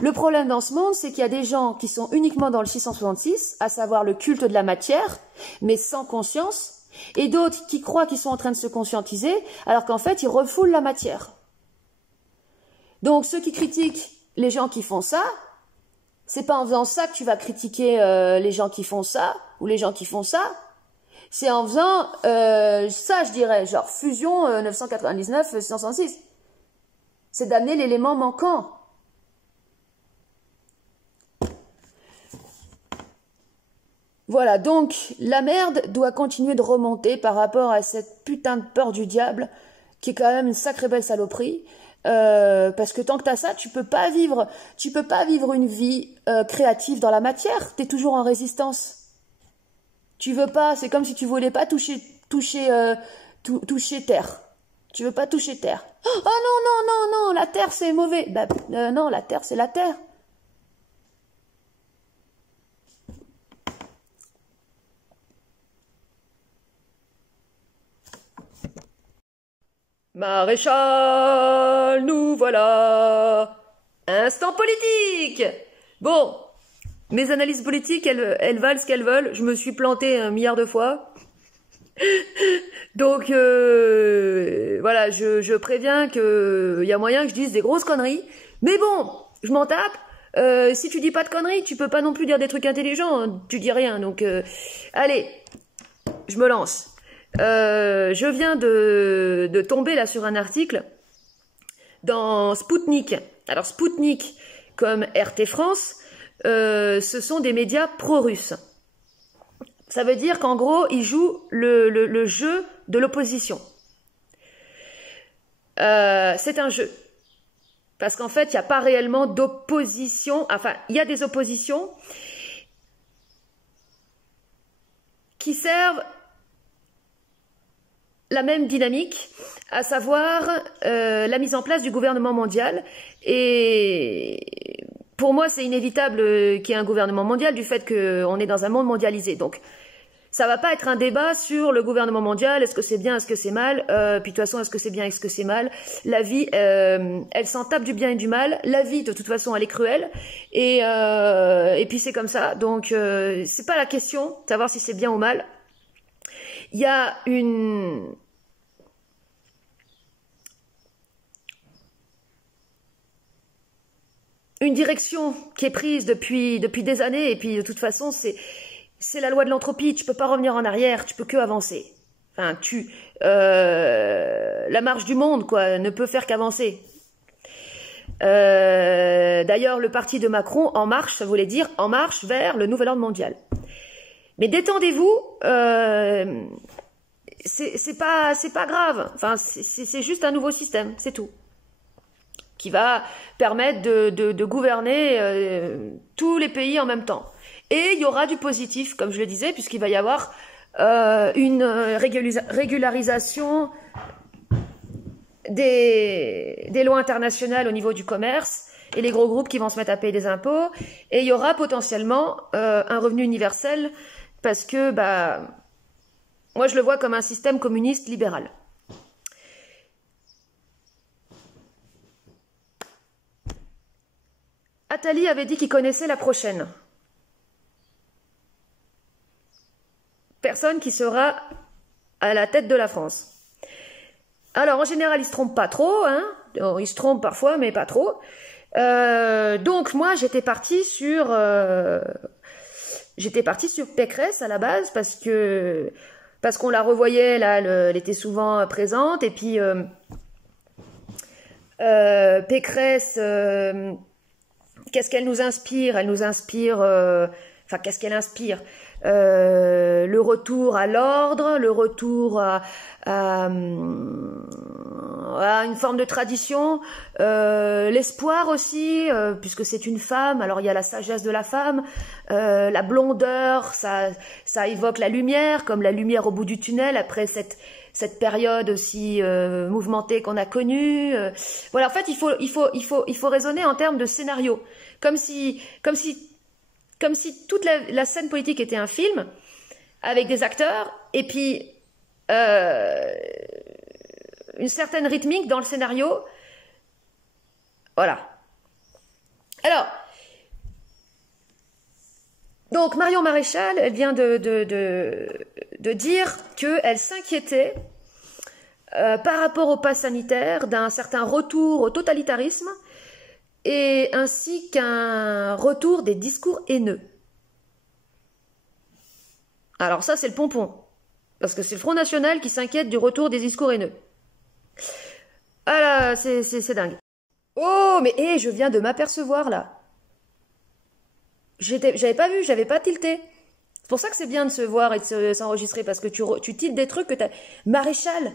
le problème dans ce monde, c'est qu'il y a des gens qui sont uniquement dans le 666, à savoir le culte de la matière, mais sans conscience, et d'autres qui croient qu'ils sont en train de se conscientiser, alors qu'en fait, ils refoulent la matière. Donc, ceux qui critiquent les gens qui font ça, c'est pas en faisant ça que tu vas critiquer les gens qui font ça, ou les gens qui font ça, C'est en faisant ça, je dirais, genre fusion 999-606. C'est d'amener l'élément manquant. Voilà, donc la merde doit continuer de remonter par rapport à cette putain de peur du diable, qui est quand même une sacrée belle saloperie. Parce que tant que t'as ça, tu peux pas vivre une vie créative dans la matière. T'es toujours en résistance. Tu veux pas, c'est comme si tu voulais pas toucher terre. Tu veux pas toucher terre. Oh non, non, non, non, la terre c'est mauvais. Bah, non, la terre c'est la terre. Maréchal, nous voilà. Instant politique. Bon, mes analyses politiques, elles valent ce qu'elles veulent. Je me suis planté 1 milliard de fois. Donc, voilà, je préviens qu'il y a moyen que je dise des grosses conneries. Mais bon, je m'en tape. Si tu dis pas de conneries, tu peux pas non plus dire des trucs intelligents. Hein. Tu dis rien. Donc, allez, je me lance. Je viens de tomber là sur un article dans Spoutnik. Alors Spoutnik, comme RT France, ce sont des médias pro-russes. Ça veut dire qu'en gros, ils jouent le jeu de l'opposition. C'est un jeu. Parce qu'en fait, il n'y a pas réellement d'opposition. Enfin, il y a des oppositions qui servent la même dynamique, à savoir la mise en place du gouvernement mondial. Et pour moi, c'est inévitable qu'il y ait un gouvernement mondial du fait qu'on est dans un monde mondialisé. Donc, ça va pas être un débat sur le gouvernement mondial, est-ce que c'est bien, est-ce que c'est mal, puis de toute façon, est-ce que c'est bien, est-ce que c'est mal. La vie, elle s'en tape du bien et du mal. La vie, de toute façon, elle est cruelle. Et puis c'est comme ça. Donc, c'est pas la question de savoir si c'est bien ou mal. Il y a une direction qui est prise depuis des années, et puis de toute façon, c'est la loi de l'entropie, tu peux pas revenir en arrière, tu peux que avancer. Enfin, la marche du monde, quoi, ne peut faire qu'avancer. D'ailleurs, le parti de Macron, En Marche, ça voulait dire En Marche vers le nouvel ordre mondial. Mais détendez-vous, c'est pas grave. Enfin, c'est juste un nouveau système, c'est tout, qui va permettre de gouverner tous les pays en même temps. Et il y aura du positif, comme je le disais, puisqu'il va y avoir une régularisation des lois internationales au niveau du commerce, et les gros groupes qui vont se mettre à payer des impôts. Et il y aura potentiellement un revenu universel, parce que moi je le vois comme un système communiste libéral. Attali avait dit qu'il connaissait la prochaine personne qui sera à la tête de la France. Alors en général, il se trompe pas trop, hein. Il se trompe parfois, mais pas trop. Donc moi, j'étais partie sur Pécresse à la base, parce qu'on la revoyait là, elle était souvent présente, et puis Pécresse, qu'est-ce qu'elle nous inspire? Elle nous inspire, enfin qu'est-ce qu'elle inspire? Le retour à l'ordre, le retour à une forme de tradition, l'espoir aussi, puisque c'est une femme, alors il y a la sagesse de la femme, la blondeur, ça évoque la lumière, comme la lumière au bout du tunnel, après cette période aussi mouvementée qu'on a connue. Voilà, en fait, il faut raisonner en termes de scénario, comme si toute la scène politique était un film, avec des acteurs, et puis une certaine rythmique dans le scénario. Voilà. Alors, donc Marion Maréchal, elle vient de dire qu'elle s'inquiétait par rapport au pass sanitaire d'un certain retour au totalitarisme, et ainsi qu'un retour des discours haineux. Alors ça, c'est le pompon. Parce que c'est le Front National qui s'inquiète du retour des discours haineux. Ah là, c'est dingue. Oh, mais je viens de m'apercevoir là. J'avais pas vu, j'avais pas tilté. C'est pour ça que c'est bien de se voir et de s'enregistrer, parce que tu tiltes des trucs que t'as... Maréchal.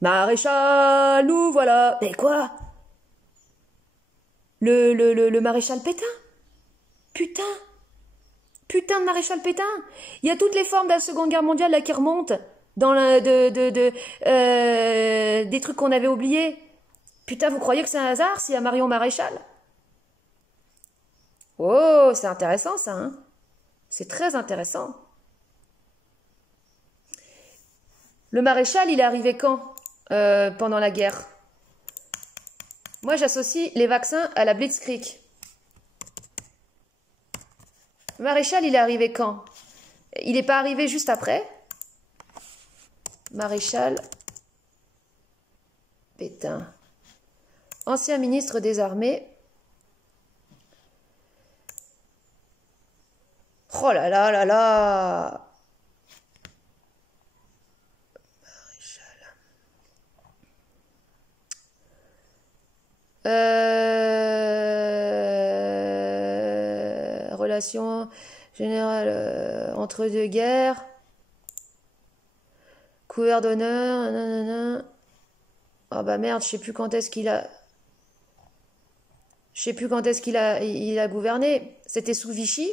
Maréchal, nous voilà. Mais quoi? Le maréchal Pétain. Putain. Putain de maréchal Pétain. Il y a toutes les formes de la Seconde Guerre mondiale là qui remontent dans des trucs qu'on avait oubliés. Putain, vous croyez que c'est un hasard s'il y a Marion Maréchal? Oh, c'est intéressant ça, hein? C'est très intéressant. Le maréchal, il est arrivé quand pendant la guerre? Moi, j'associe les vaccins à la Blitzkrieg. Le maréchal, il est arrivé quand? Il n'est pas arrivé juste après? Maréchal Pétain. Ancien ministre des Armées. Oh là là là là! Relation générale entre deux guerres. Couvert d'honneur. Nanana. Oh bah merde, je sais plus quand est-ce qu'il a. Je sais plus quand est-ce il a gouverné. C'était sous Vichy.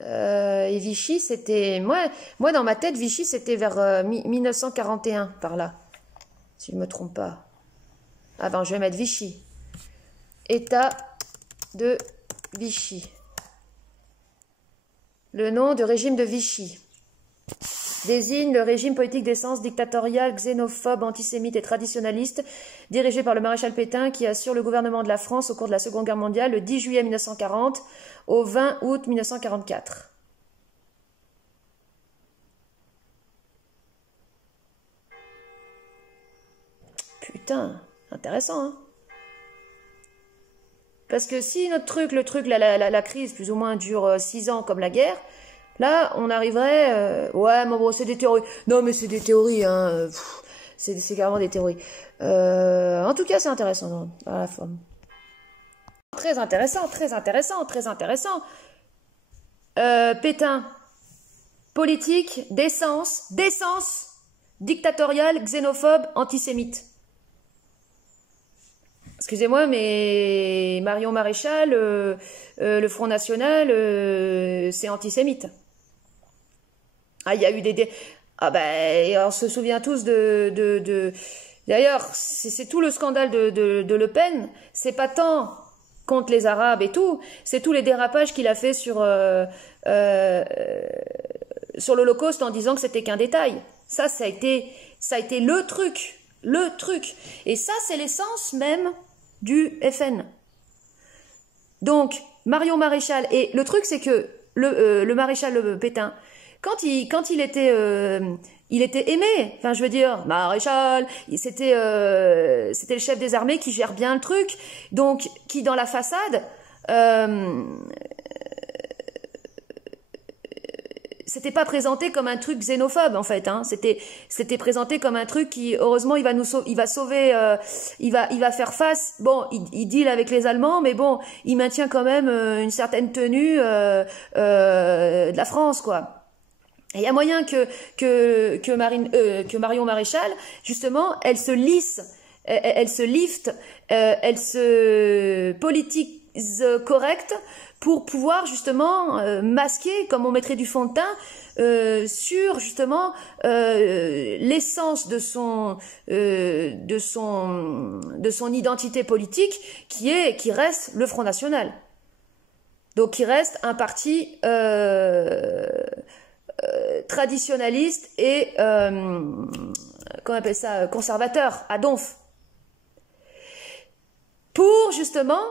Et Vichy, c'était... Moi, dans ma tête, Vichy, c'était vers 1941, par là. Si je ne me trompe pas. Ah ben, je vais mettre Vichy. État de Vichy. Le nom de régime de Vichy désigne le régime politique d'essence dictatorial, xénophobe, antisémite et traditionnaliste, dirigé par le maréchal Pétain, qui assure le gouvernement de la France au cours de la Seconde Guerre mondiale, le 10 juillet 1940 au 20 août 1944. Putain, intéressant, hein? Parce que si notre truc, la crise plus ou moins dure 6 ans comme la guerre, là, on arriverait... ouais, mais bon, c'est des théories. Non, mais c'est des théories, hein. C'est carrément des théories. En tout cas, c'est intéressant, non, à la forme. Très intéressant, très intéressant, très intéressant. Pétain. Politique, d'essence, dictatoriale, xénophobe, antisémite. Excusez-moi, mais Marion Maréchal, le Front National, c'est antisémite. Ah, il y a eu des... Ah ben, on se souvient tous D'ailleurs, c'est tout le scandale de Le Pen. C'est pas tant contre les Arabes et tout, c'est tous les dérapages qu'il a fait sur l'Holocauste en disant que c'était qu'un détail. Ça a été le truc. Et ça, c'est l'essence même du FN. Donc, Marion Maréchal, et le truc, c'est que le maréchal Pétain, quand il était aimé, enfin, je veux dire, maréchal, c'était le chef des armées qui gère bien le truc, donc, qui, dans la façade, c'était pas présenté comme un truc xénophobe en fait, hein. C'était présenté comme un truc qui, heureusement, il va sauver, il va faire face. Bon, il deal avec les Allemands, mais bon, il maintient quand même une certaine tenue de la France, quoi. Et il y a moyen que Marion Maréchal, justement, elle se lisse, elle se lifte, elle se politise correcte, pour pouvoir justement masquer, comme on mettrait du fond de teint, sur justement l'essence de son identité politique, qui reste le Front National. Donc qui reste un parti traditionnaliste et comment on appelle ça, conservateur, à donf. Pour justement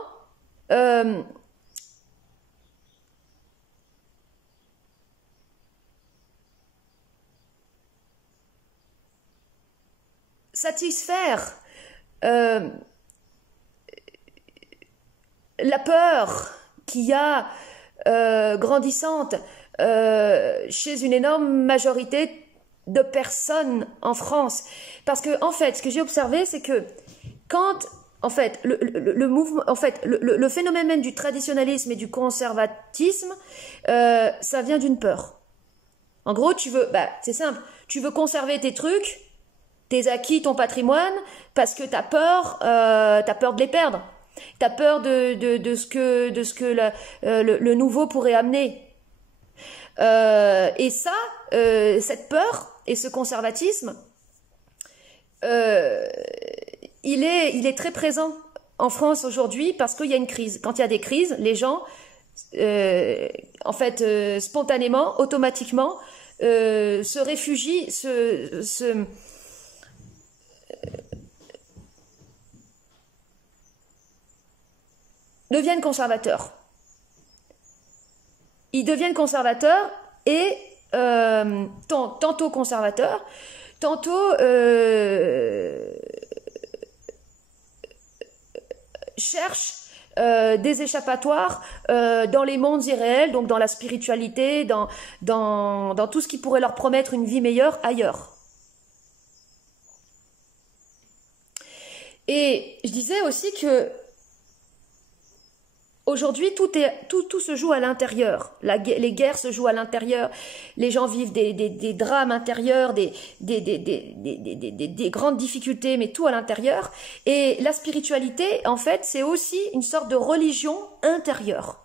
satisfaire la peur qu'il y a grandissante chez une énorme majorité de personnes en France. Parce que, en fait, ce que j'ai observé, c'est que quand, en fait, le mouvement, en fait, le phénomène même du traditionnalisme et du conservatisme, ça vient d'une peur. En gros, c'est simple, tu veux conserver tes trucs, tes acquis, ton patrimoine, parce que t'as peur de les perdre. T'as peur de ce que le nouveau pourrait amener. Et ça, cette peur et ce conservatisme, il est très présent en France aujourd'hui parce qu'il y a une crise. Quand il y a des crises, les gens, en fait, spontanément, automatiquement, se réfugient, deviennent conservateurs. Ils deviennent conservateurs et tantôt conservateurs, tantôt cherchent des échappatoires dans les mondes irréels, donc dans la spiritualité, dans tout ce qui pourrait leur promettre une vie meilleure ailleurs. Et je disais aussi que aujourd'hui, tout se joue à l'intérieur. Les guerres se jouent à l'intérieur. Les gens vivent des drames intérieurs, des grandes difficultés, mais tout à l'intérieur. Et la spiritualité, en fait, c'est aussi une sorte de religion intérieure.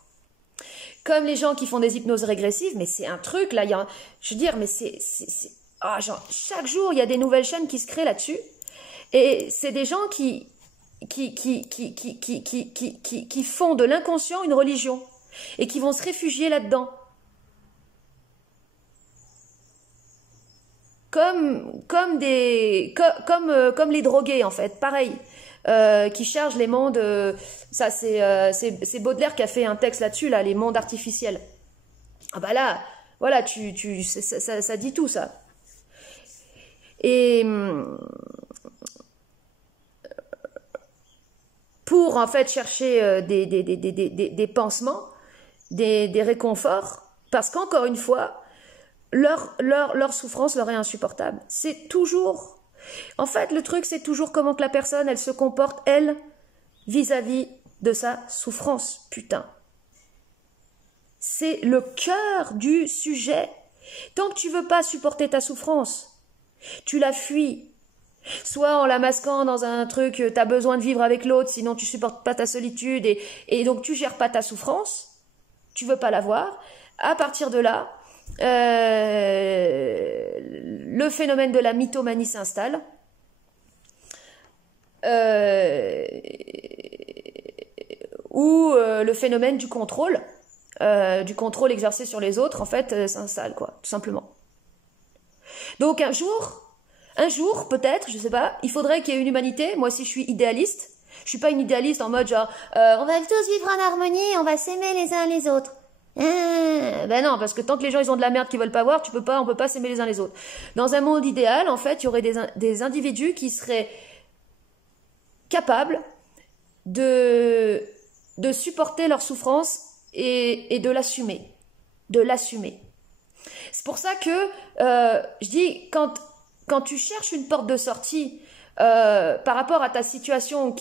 Comme les gens qui font des hypnoses régressives, mais c'est un truc, là, je veux dire, mais chaque jour, il y a des nouvelles chaînes qui se créent là-dessus. Et c'est des gens qui font de l'inconscient une religion et qui vont se réfugier là-dedans. Comme les drogués, en fait, pareil, qui chargent les mondes. Ça, c'est Baudelaire qui a fait un texte là-dessus, là, les mondes artificiels. Ah bah là, voilà, ça dit tout, ça. Et pour en fait chercher des pansements, des réconforts, parce qu'encore une fois, leur souffrance leur est insupportable. C'est toujours, en fait, le truc, c'est toujours comment que la personne, elle se comporte, elle, vis-à-vis de sa souffrance, putain. C'est le cœur du sujet. Tant que tu veux pas supporter ta souffrance, tu la fuis. Soit en la masquant dans un truc, t'as besoin de vivre avec l'autre, sinon tu supportes pas ta solitude et donc tu gères pas ta souffrance, tu veux pas la voir. À partir de là, le phénomène de la mythomanie s'installe. Ou le phénomène du contrôle exercé sur les autres, en fait, s'installe, quoi, tout simplement. Donc un jour, peut-être, je sais pas, il faudrait qu'il y ait une humanité. Moi, si je suis idéaliste, je suis pas une idéaliste en mode genre, on va tous vivre en harmonie, on va s'aimer les uns les autres. Ben non, parce que tant que les gens ils ont de la merde qu'ils veulent pas voir, on peut pas s'aimer les uns les autres. Dans un monde idéal, en fait, il y aurait des individus qui seraient capables de supporter leur souffrance et de l'assumer. C'est pour ça que je dis, quand tu cherches une porte de sortie par rapport à ta situation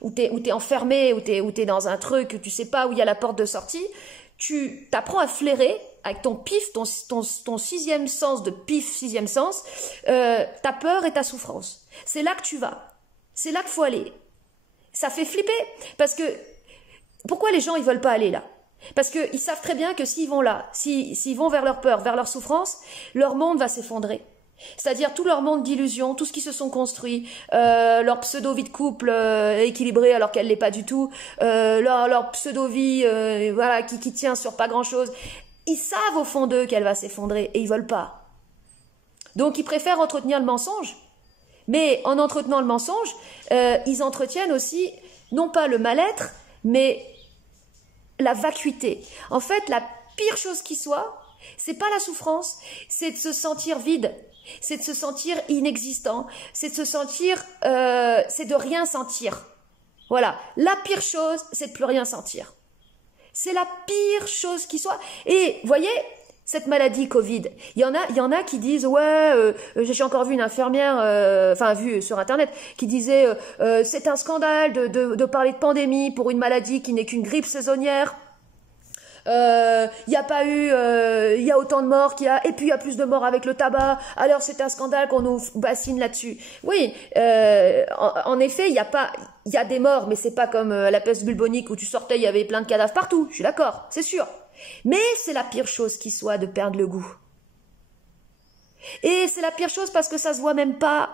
où t'es enfermé, où t'es dans un truc, où tu sais pas où il y a la porte de sortie, tu t'apprends à flairer avec ton pif, ton sixième sens de pif, sixième sens, ta peur et ta souffrance. C'est là que tu vas. C'est là qu'il faut aller. Ça fait flipper parce que pourquoi les gens ils veulent pas aller là? Parce qu'ils savent très bien que s'ils vont là, s'ils vont vers leur peur, vers leur souffrance, leur monde va s'effondrer. C'est-à-dire tout leur monde d'illusions, tout ce qu'ils se sont construits, leur pseudo-vie de couple équilibrée alors qu'elle l'est pas du tout, leur pseudo-vie voilà, qui tient sur pas grand-chose. Ils savent au fond d'eux qu'elle va s'effondrer et ils veulent pas. Donc ils préfèrent entretenir le mensonge. Mais en entretenant le mensonge, ils entretiennent aussi, non pas le mal-être, mais la vacuité. En fait, la pire chose qui soit, c'est pas la souffrance, c'est de se sentir vide, c'est de se sentir inexistant, c'est de se sentir, c'est de rien sentir. Voilà, la pire chose, c'est de plus rien sentir. C'est la pire chose qui soit. Et, voyez, cette maladie Covid, il y en a qui disent, ouais, j'ai encore vu une infirmière, vu sur Internet, qui disait, c'est un scandale de parler de pandémie pour une maladie qui n'est qu'une grippe saisonnière. Il y a pas eu, il y a autant de morts et puis il y a plus de morts avec le tabac. Alors c'est un scandale qu'on nous bassine là-dessus. Oui, en effet, il y a des morts, mais c'est pas comme la peste bubonique où tu sortais, il y avait plein de cadavres partout. Je suis d'accord, c'est sûr. Mais c'est la pire chose qui soit de perdre le goût. Et c'est la pire chose parce que ça se voit même pas.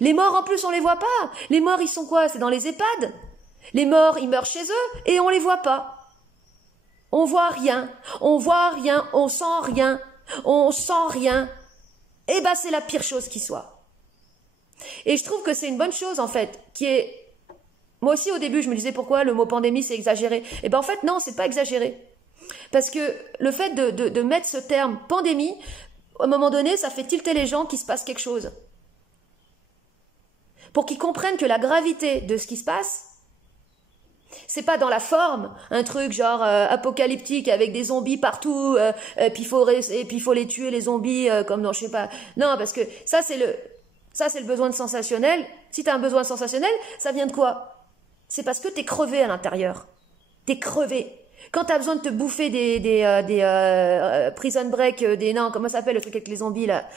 Les morts en plus on les voit pas. Les morts ils sont quoi? C'est dans les EHPAD. Les morts ils meurent chez eux et on les voit pas. On voit rien, on sent rien, on sent rien. Eh ben, c'est la pire chose qui soit. Et je trouve que c'est une bonne chose, en fait, qui est... Moi aussi, au début, je me disais pourquoi le mot pandémie, c'est exagéré. Eh ben, en fait, non, c'est pas exagéré. Parce que le fait de mettre ce terme pandémie, à un moment donné, ça fait tilter les gens qu'il se passe quelque chose. Pour qu'ils comprennent que la gravité de ce qui se passe, c'est pas dans la forme, un truc genre apocalyptique avec des zombies partout, puis il faut les tuer les zombies comme dans je sais pas. Non, parce que ça c'est le besoin de sensationnel. Si t'as un besoin sensationnel, ça vient de quoi? C'est parce que t'es crevé à l'intérieur. T'es crevé. Quand t'as besoin de te bouffer des Prison Break, comment ça s'appelle le truc avec les zombies là,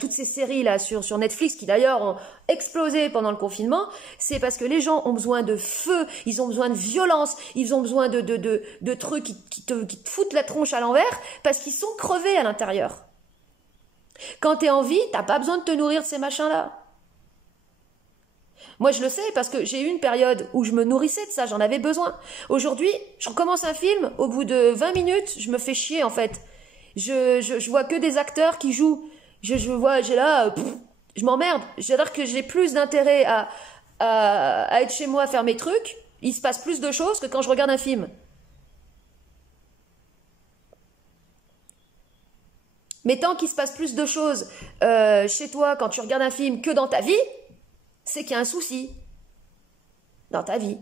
toutes ces séries là sur Netflix qui d'ailleurs ont explosé pendant le confinement, c'est parce que les gens ont besoin de feu, ils ont besoin de violence, ils ont besoin de trucs qui te foutent la tronche à l'envers parce qu'ils sont crevés à l'intérieur. Quand t'es en vie, t'as pas besoin de te nourrir de ces machins là. Moi, je le sais parce que j'ai eu une période où je me nourrissais de ça, j'en avais besoin. Aujourd'hui, je recommence un film, au bout de 20 minutes, je me fais chier en fait. Je vois que des acteurs qui jouent. Je m'emmerde. C'est-à-dire que j'ai plus d'intérêt à être chez moi à faire mes trucs. Il se passe plus de choses que quand je regarde un film. Mais tant qu'il se passe plus de choses chez toi quand tu regardes un film que dans ta vie, c'est qu'il y a un souci dans ta vie.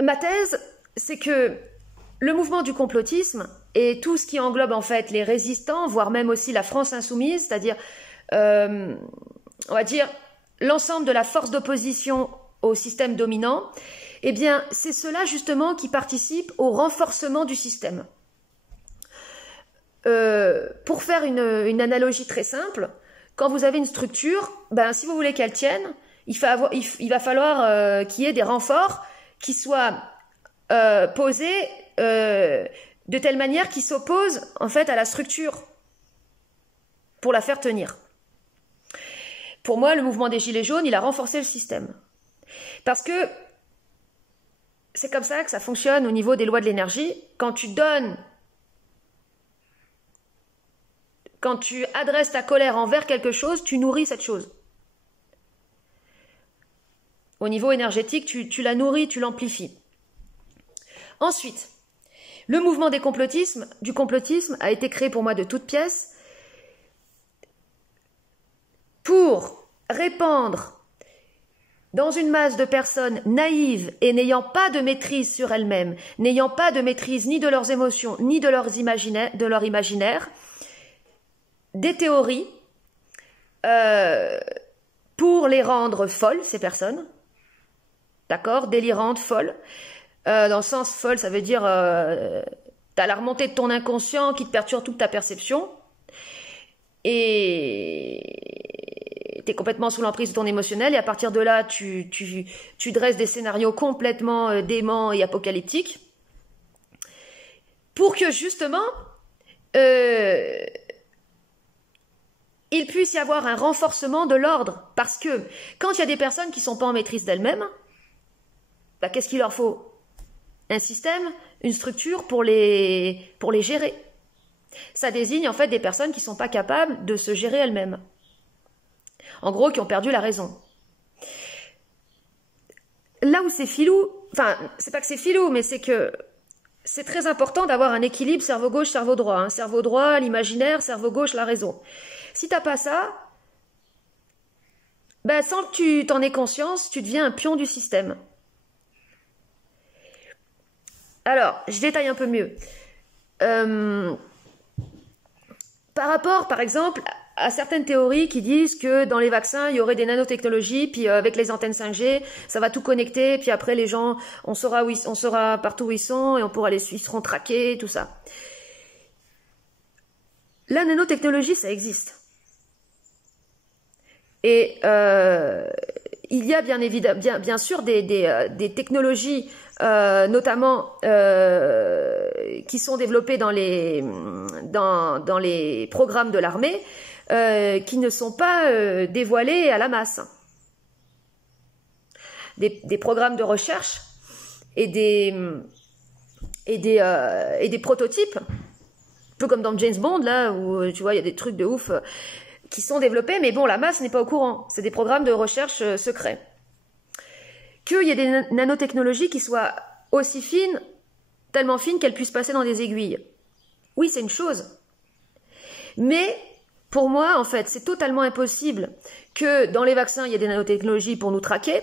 Ma thèse, c'est que le mouvement du complotisme et tout ce qui englobe en fait les résistants, voire même aussi la France insoumise, c'est-à-dire, on va dire, l'ensemble de la force d'opposition au système dominant, eh bien, c'est cela justement qui participe au renforcement du système. Pour faire une analogie très simple, quand vous avez une structure, ben, si vous voulez qu'elle tienne, il va falloir qu'il y ait des renforts qui soient posés de telle manière qu'ils s'opposent en fait à la structure pour la faire tenir. Pour moi, le mouvement des Gilets jaunes, il a renforcé le système. Parce que c'est comme ça que ça fonctionne au niveau des lois de l'énergie. Quand tu adresses ta colère envers quelque chose, tu nourris cette chose. Au niveau énergétique, tu la nourris, tu l'amplifies. Ensuite, le mouvement du complotisme a été créé pour moi de toutes pièces pour répandre dans une masse de personnes naïves et n'ayant pas de maîtrise sur elles-mêmes, n'ayant pas de maîtrise ni de leurs émotions, ni de leur imaginaire, des théories pour les rendre folles, ces personnes, d'accord, délirantes, folles. Dans le sens folle, ça veut dire t'as la remontée de ton inconscient qui te perturbe toute ta perception et t'es complètement sous l'emprise de ton émotionnel et à partir de là, tu dresses des scénarios complètement déments et apocalyptiques pour que justement il puisse y avoir un renforcement de l'ordre. Parce que quand il y a des personnes qui ne sont pas en maîtrise d'elles-mêmes, bah, qu'est-ce qu'il leur faut? Un système, une structure pour les gérer. Ça désigne en fait des personnes qui ne sont pas capables de se gérer elles-mêmes. En gros, qui ont perdu la raison. Là où c'est filou, enfin, c'est pas que c'est filou, mais c'est que c'est très important d'avoir un équilibre cerveau gauche, cerveau droit. Hein. Cerveau droit, l'imaginaire, cerveau gauche, la raison. Si t'as pas ça, ben, sans que tu t'en aies conscience, tu deviens un pion du système. Alors, je détaille un peu mieux. Par rapport, par exemple, à certaines théories qui disent que dans les vaccins, il y aurait des nanotechnologies, puis avec les antennes 5G, ça va tout connecter, puis après les gens, on saura partout où ils sont, et on pourra ils seront traqués, tout ça. La nanotechnologie, ça existe. Et il y a bien sûr des technologies, notamment qui sont développées dans les programmes de l'armée, qui ne sont pas dévoilés à la masse. Des programmes de recherche et des prototypes, un peu comme dans James Bond, là, où tu vois, il y a des trucs de ouf qui sont développés, mais bon, la masse n'est pas au courant. C'est des programmes de recherche secrets. Qu'il y ait des nanotechnologies qui soient aussi fines, tellement fines qu'elles puissent passer dans des aiguilles. Oui, c'est une chose. Mais pour moi, en fait, c'est totalement impossible que dans les vaccins, il y ait des nanotechnologies pour nous traquer,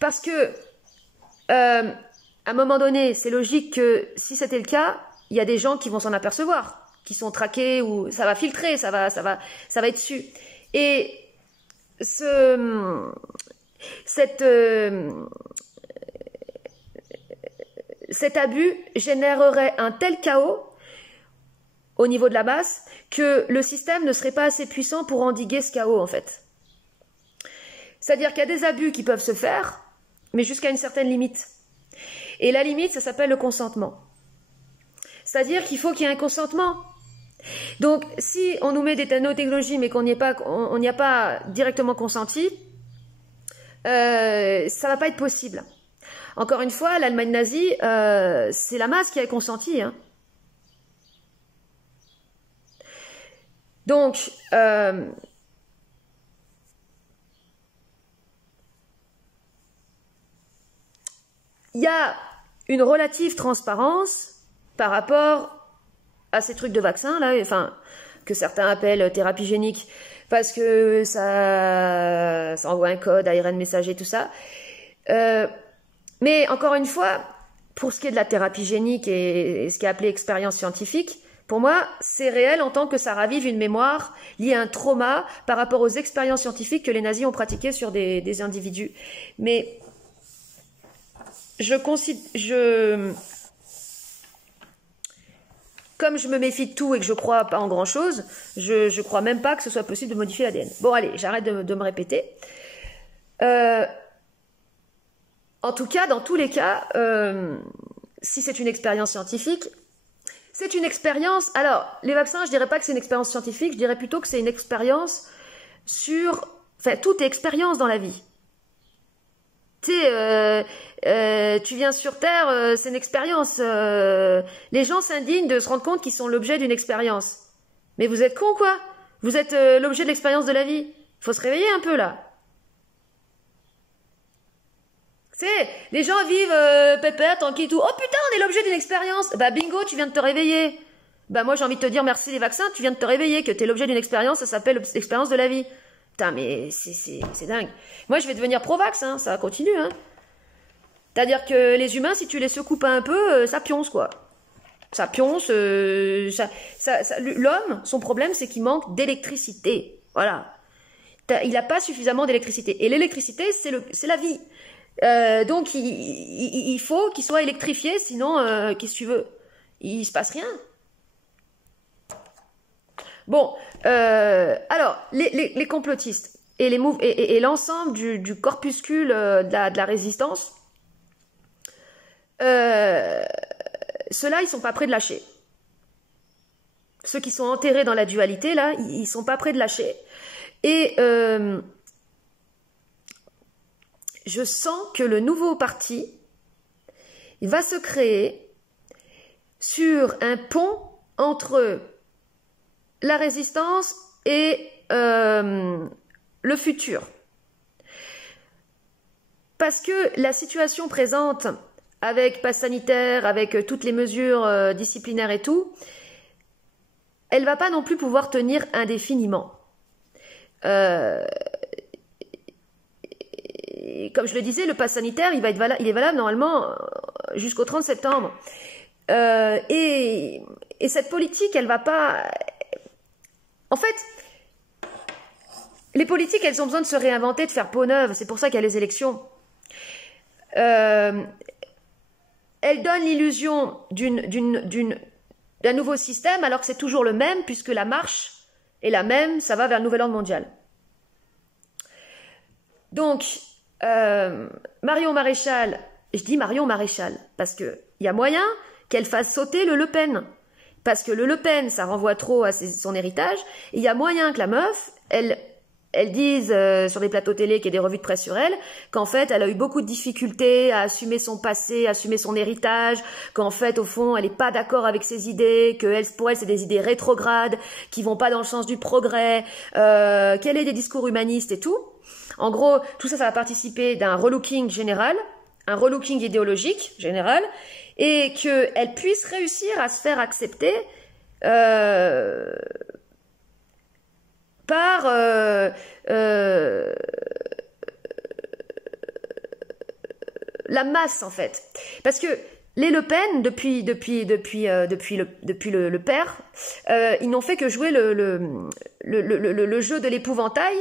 parce que, à un moment donné, c'est logique que si c'était le cas, il y a des gens qui vont s'en apercevoir, qui sont traqués, ou ça va filtrer, ça va être su. Et cet abus générerait un tel chaos au niveau de la masse que le système ne serait pas assez puissant pour endiguer ce chaos, en fait. C'est-à-dire qu'il y a des abus qui peuvent se faire, mais jusqu'à une certaine limite. Et la limite, ça s'appelle le consentement. C'est-à-dire qu'il faut qu'il y ait un consentement. Donc, si on nous met des nanotechnologies, mais qu'on n'y a pas directement consenti, ça va pas être possible. Encore une fois, l'Allemagne nazie, c'est la masse qui a consenti, hein. Donc, il y a une relative transparence par rapport à ces trucs de vaccins, là, enfin, que certains appellent thérapie génique, parce que ça envoie un code, ARN messager, tout ça. Mais encore une fois, pour ce qui est de la thérapie génique et ce qui est appelé expérience scientifique, pour moi, c'est réel en tant que ça ravive une mémoire liée à un trauma par rapport aux expériences scientifiques que les nazis ont pratiquées sur des individus. Mais comme je me méfie de tout et que je crois pas en grand chose, je crois même pas que ce soit possible de modifier l'ADN. Bon, allez, j'arrête de me répéter. En tout cas, dans tous les cas, si c'est une expérience scientifique, c'est une expérience. Alors, les vaccins, je dirais pas que c'est une expérience scientifique, je dirais plutôt que c'est une expérience sur. Enfin, tout est expérience dans la vie. Tu sais, tu viens sur Terre, c'est une expérience. Les gens s'indignent de se rendre compte qu'ils sont l'objet d'une expérience. Mais vous êtes cons, quoi? Vous êtes l'objet de l'expérience de la vie. Faut se réveiller un peu, là. Tu sais, les gens vivent pépère, tranquille, tout. Oh putain, on est l'objet d'une expérience. Bah bingo, tu viens de te réveiller. Bah moi j'ai envie de te dire merci les vaccins, tu viens de te réveiller, que t'es l'objet d'une expérience, ça s'appelle l'expérience de la vie. Putain, mais c'est dingue. Moi je vais devenir pro-vax, hein, ça continue, hein. C'est-à-dire que les humains, si tu les secoues pas un peu, ça pionce, quoi. Ça pionce, l'homme, son problème, c'est qu'il manque d'électricité. Voilà. Il n'a pas suffisamment d'électricité. Et l'électricité, c'est la vie. Donc, il faut qu'il soit électrifié, sinon, qu'est-ce que tu veux? Il se passe rien. Bon, alors, les complotistes et l'ensemble du corpuscule de la résistance, ceux-là, ils sont pas prêts de lâcher. Ceux qui sont enterrés dans la dualité, là, ils sont pas prêts de lâcher. Et je sens que le nouveau parti, il va se créer sur un pont entre la résistance et le futur. Parce que la situation présente, avec passe sanitaire, avec toutes les mesures disciplinaires et tout, elle va pas non plus pouvoir tenir indéfiniment. comme je le disais, le pass sanitaire, il est valable normalement jusqu'au 30 septembre. Et cette politique, elle va pas... En fait, les politiques, elles ont besoin de se réinventer, de faire peau neuve. C'est pour ça qu'il y a les élections. Elles donnent l'illusion d'un nouveau système, alors que c'est toujours le même, puisque la marche est la même, ça va vers le nouvel ordre mondial. Donc, Marion Maréchal, je dis Marion Maréchal, parce qu'il y a moyen qu'elle fasse sauter le Le Pen. Parce que le Le Pen, ça renvoie trop à son héritage, et il y a moyen que la meuf, elle dise sur des plateaux télé, qu'il y a des revues de presse sur elle, qu'en fait, elle a eu beaucoup de difficultés à assumer son passé, à assumer son héritage, qu'en fait, au fond, elle n'est pas d'accord avec ses idées, que pour elle, c'est des idées rétrogrades, qui vont pas dans le sens du progrès, qu'elle ait des discours humanistes et tout. En gros, tout ça, ça va participer d'un relooking général, un relooking idéologique général, et qu'elle puisse réussir à se faire accepter par la masse, en fait. Parce que les Le Pen, depuis le père, ils n'ont fait que jouer le jeu de l'épouvantail.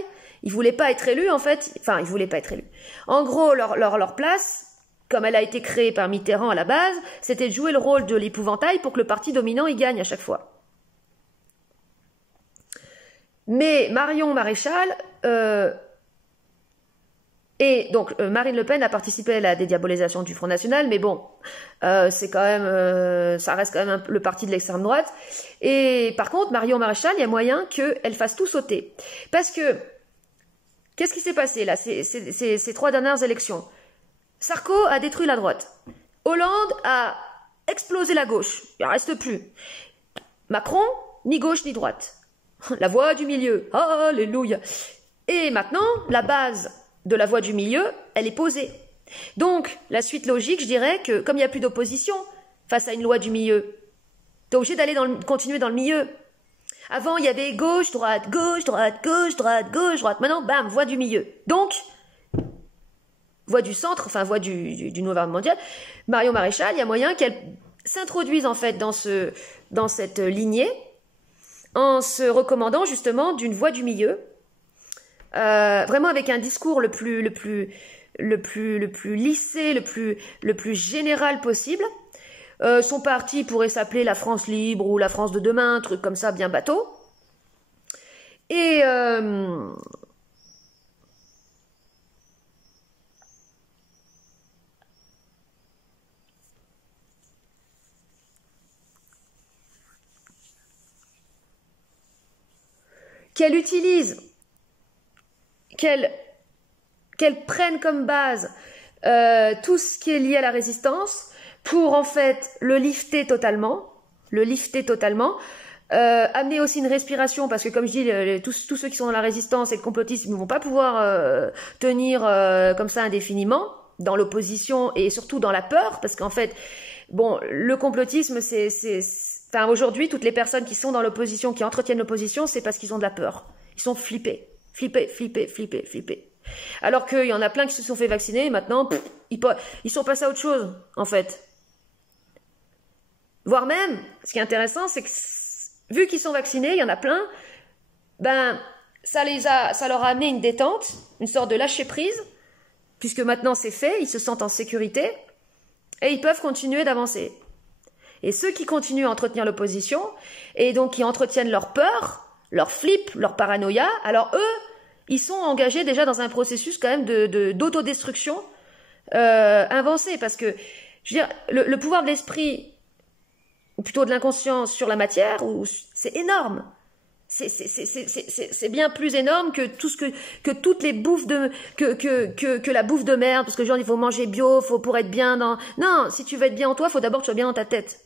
Ils voulaient pas être élus, en fait. Enfin, ils voulaient pas être élus. En gros, leur place, comme elle a été créée par Mitterrand à la base, c'était de jouer le rôle de l'épouvantail pour que le parti dominant y gagne à chaque fois. Mais Marion Maréchal, et donc Marine Le Pen a participé à la dédiabolisation du Front National, mais bon, c'est quand même, ça reste quand même le parti de l'extrême droite. Et par contre, Marion Maréchal, il y a moyen qu'elle fasse tout sauter. Parce que, qu'est-ce qui s'est passé là, ces 3 dernières élections? Sarko a détruit la droite. Hollande a explosé la gauche. Il n'en reste plus. Macron, ni gauche ni droite. La voie du milieu. Alléluia. Et maintenant, la base de la voie du milieu, elle est posée. Donc, la suite logique, je dirais que, comme il n'y a plus d'opposition face à une loi du milieu, tu es obligé d'aller continuer dans le milieu. Avant, il y avait gauche, droite, gauche, droite, gauche, droite, gauche, droite. Maintenant, bam, voie du milieu. Donc, voie du centre, enfin voie du nouvel ordre mondial, Marion Maréchal, il y a moyen qu'elle s'introduise en fait dans cette lignée en se recommandant justement d'une voie du milieu, vraiment avec un discours le plus lissé, le plus général possible. Son parti pourrait s'appeler la France libre ou la France de demain, un truc comme ça, bien bateau. Et qu'elle utilise, qu'elle prenne comme base tout ce qui est lié à la résistance pour en fait le lifter totalement, amener aussi une respiration parce que comme je dis, tous ceux qui sont dans la résistance et le complotisme ne vont pas pouvoir tenir comme ça indéfiniment dans l'opposition et surtout dans la peur parce qu'en fait, bon, le complotisme Enfin, aujourd'hui, toutes les personnes qui sont dans l'opposition, qui entretiennent l'opposition, c'est parce qu'ils ont de la peur. Ils sont flippés. Alors qu'il y en a plein qui se sont fait vacciner, et maintenant, ils sont passés à autre chose, en fait. Voire même, ce qui est intéressant, c'est que, vu qu'ils sont vaccinés, il y en a plein, ben, ça leur a amené une détente, une sorte de lâcher-prise, puisque maintenant c'est fait, ils se sentent en sécurité, et ils peuvent continuer d'avancer. Et ceux qui continuent à entretenir l'opposition, et donc qui entretiennent leur peur, leur flip, leur paranoïa, alors eux, ils sont engagés déjà dans un processus quand même d'autodestruction avancé. Parce que, je veux dire, le pouvoir de l'esprit, ou plutôt de l'inconscient sur la matière, c'est énorme. C'est bien plus énorme que toutes les bouffes que la bouffe de merde, parce que genre il faut manger bio, pour être bien dans... Non, si tu veux être bien en toi, il faut d'abord que tu sois bien dans ta tête.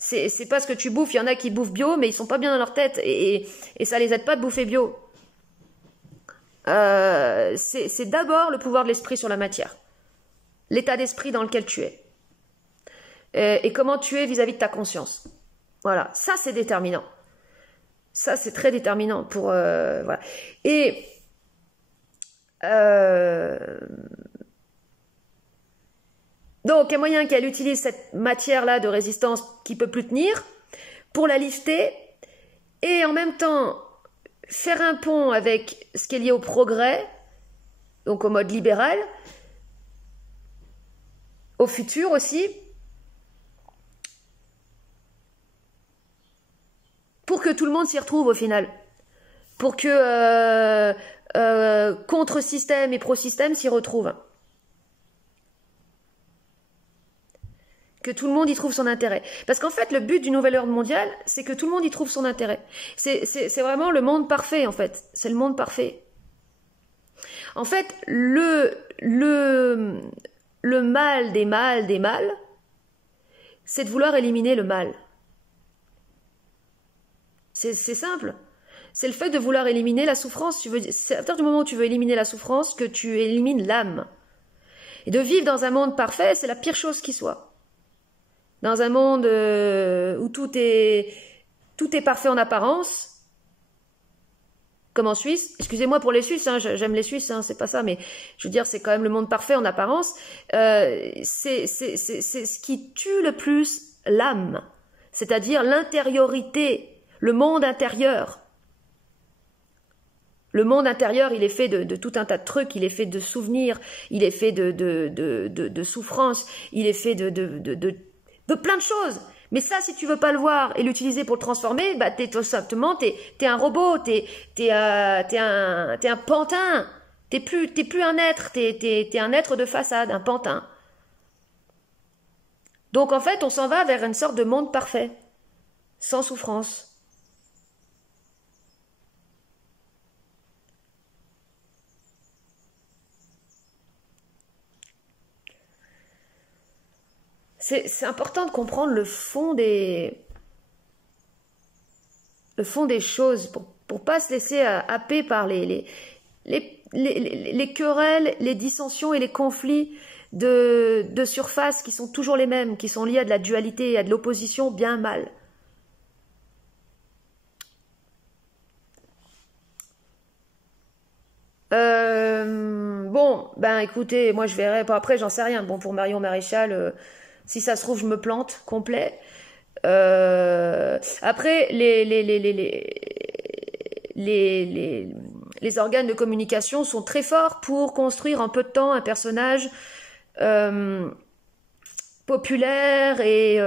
C'est pas ce que tu bouffes, il y en a qui bouffent bio, mais ils sont pas bien dans leur tête, et ça les aide pas de bouffer bio. C'est d'abord le pouvoir de l'esprit sur la matière. L'état d'esprit dans lequel tu es. Et comment tu es vis-à-vis de ta conscience. Voilà, ça c'est déterminant. Ça c'est très déterminant pour... voilà. Et Euh, Donc, un moyen qu'elle utilise cette matière-là de résistance qui peut plus tenir pour la lifter et en même temps faire un pont avec ce qui est lié au progrès, donc au mode libéral, au futur aussi, pour que tout le monde s'y retrouve au final. Pour que contre-système et pro-système s'y retrouvent. Que tout le monde y trouve son intérêt. Parce qu'en fait, le but du nouvel ordre mondial, c'est que tout le monde y trouve son intérêt. C'est vraiment le monde parfait, en fait. C'est le monde parfait. En fait, le mal des mâles, c'est de vouloir éliminer le mal. C'est simple. C'est le fait de vouloir éliminer la souffrance. C'est à partir du moment où tu veux éliminer la souffrance que tu élimines l'âme. Et de vivre dans un monde parfait, c'est la pire chose qui soit. Dans un monde où tout est parfait en apparence, comme en Suisse. Excusez-moi pour les Suisses, hein, j'aime les Suisses, hein, c'est pas ça, mais je veux dire, c'est quand même le monde parfait en apparence. C'est ce qui tue le plus l'âme, c'est-à-dire l'intériorité, le monde intérieur. Le monde intérieur, il est fait de tout un tas de trucs, il est fait de souvenirs, il est fait de souffrances, il est fait de plein de choses. Mais ça, si tu veux pas le voir et l'utiliser pour le transformer, bah t'es tout simplement, t'es un robot, t'es un pantin. T'es plus un être, t'es un être de façade, un pantin. Donc en fait, on s'en va vers une sorte de monde parfait, sans souffrance. C'est important de comprendre le fond des choses pour pas se laisser happer par les querelles, les dissensions et les conflits de surface qui sont toujours les mêmes, qui sont liés à de la dualité et à de l'opposition bien mal. Bon, ben écoutez, moi je verrai. Bon, après, j'en sais rien. Bon, pour Marion Maréchal, si ça se trouve, je me plante complet. Après, les organes de communication sont très forts pour construire en peu de temps un personnage populaire et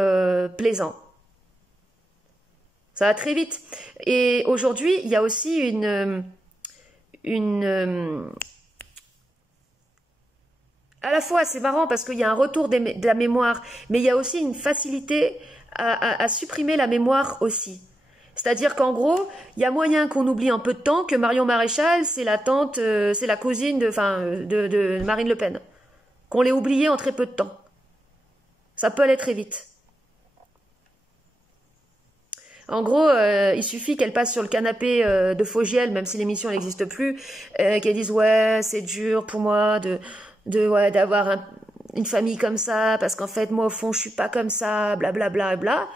plaisant. Ça va très vite. Et aujourd'hui, il y a aussi à la fois, c'est marrant parce qu'il y a un retour de la mémoire, mais il y a aussi une facilité à supprimer la mémoire aussi. C'est-à-dire qu'en gros, il y a moyen qu'on oublie en peu de temps que Marion Maréchal, c'est la tante, c'est la cousine de Marine Le Pen. Qu'on l'ait oubliée en très peu de temps. Ça peut aller très vite. En gros, il suffit qu'elle passe sur le canapé de Fogiel, même si l'émission n'existe plus, qu'elle dise ouais, c'est dur pour moi d'avoir une famille comme ça, parce qu'en fait moi au fond je suis pas comme ça, blablabla, bla,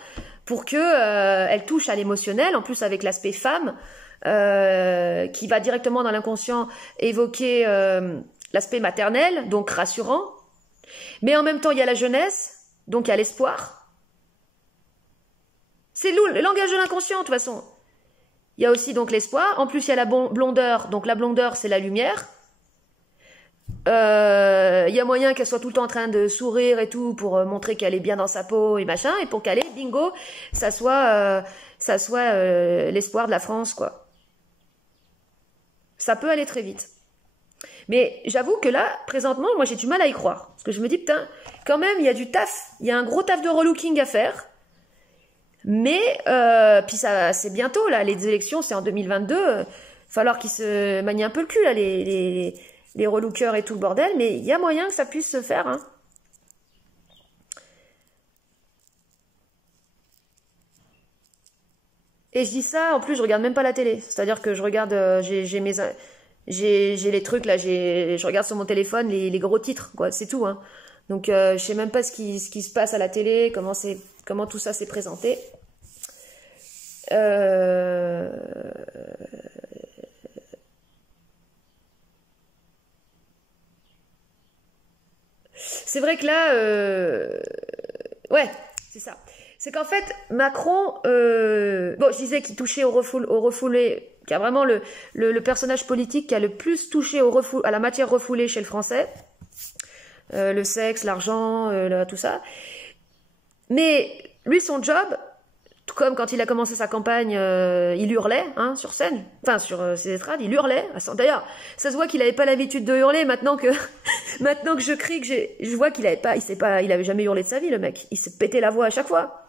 pour que elle touche à l'émotionnel, en plus avec l'aspect femme, qui va directement dans l'inconscient évoquer l'aspect maternel, donc rassurant, mais en même temps il y a la jeunesse, donc il y a l'espoir. C'est le langage de l'inconscient de toute façon. Il y a aussi donc l'espoir, en plus il y a la blondeur, donc la blondeur c'est la lumière. Il y a moyen qu'elle soit tout le temps en train de sourire et tout pour montrer qu'elle est bien dans sa peau et machin, et pour qu'elle ait, bingo, ça soit l'espoir de la France, quoi. Ça peut aller très vite. Mais j'avoue que là, présentement, moi j'ai du mal à y croire. Parce que je me dis, putain, quand même, il y a du taf, il y a un gros taf de relooking à faire. Mais, puis ça, c'est bientôt, là, les élections, c'est en 2022, falloir qu'ils se manient un peu le cul, là, les relookers et tout le bordel, mais il y a moyen que ça puisse se faire, hein. Et je dis ça, en plus, je regarde même pas la télé. C'est-à-dire que je regarde, j'ai les trucs, là, je regarde sur mon téléphone les gros titres, quoi, c'est tout, hein. Donc, je sais même pas ce qui se passe à la télé, comment tout ça s'est présenté. c'est vrai que là, ouais, c'est ça. C'est qu'en fait, Macron, bon, je disais qu'il touchait au refoulé, qui a vraiment le personnage politique qui a le plus touché à la matière refoulée chez le Français. Le sexe, l'argent, tout ça. Mais lui, son job, tout comme quand il a commencé sa campagne, il hurlait hein, sur scène, enfin sur ses estrades, il hurlait. D'ailleurs, ça se voit qu'il n'avait pas l'habitude de hurler. Maintenant que je crie, je vois qu'il avait jamais hurlé de sa vie, le mec. Il s'est pété la voix à chaque fois.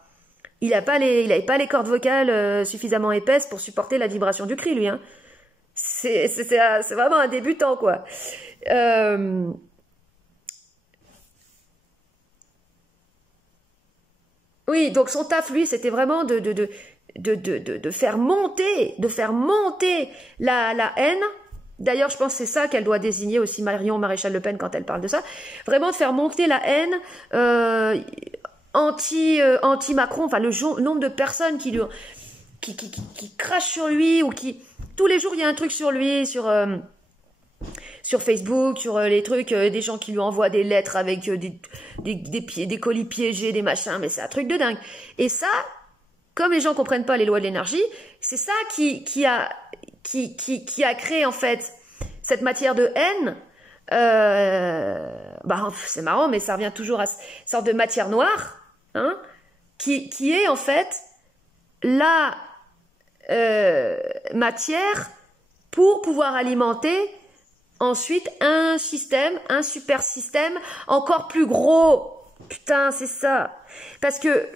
Il n'avait pas les cordes vocales suffisamment épaisses pour supporter la vibration du cri, lui. Hein. C'est vraiment un débutant, quoi. Oui, donc son taf, lui, c'était vraiment de faire monter la haine. D'ailleurs, je pense que c'est ça qu'elle doit désigner aussi Marion Maréchal Le Pen quand elle parle de ça. Vraiment de faire monter la haine anti-Macron, enfin le nombre de personnes qui crachent sur lui ou qui... Tous les jours, il y a un truc sur lui, sur Facebook, sur les trucs, des gens qui lui envoient des lettres avec des colis piégés, des machins, mais c'est un truc de dingue. Et ça, comme les gens comprennent pas les lois de l'énergie, c'est ça qui a créé en fait cette matière de haine. C'est marrant, mais ça revient toujours à cette sorte de matière noire, hein, qui est en fait la matière pour pouvoir alimenter ensuite un super système encore plus gros. Putain, c'est ça. Parce que,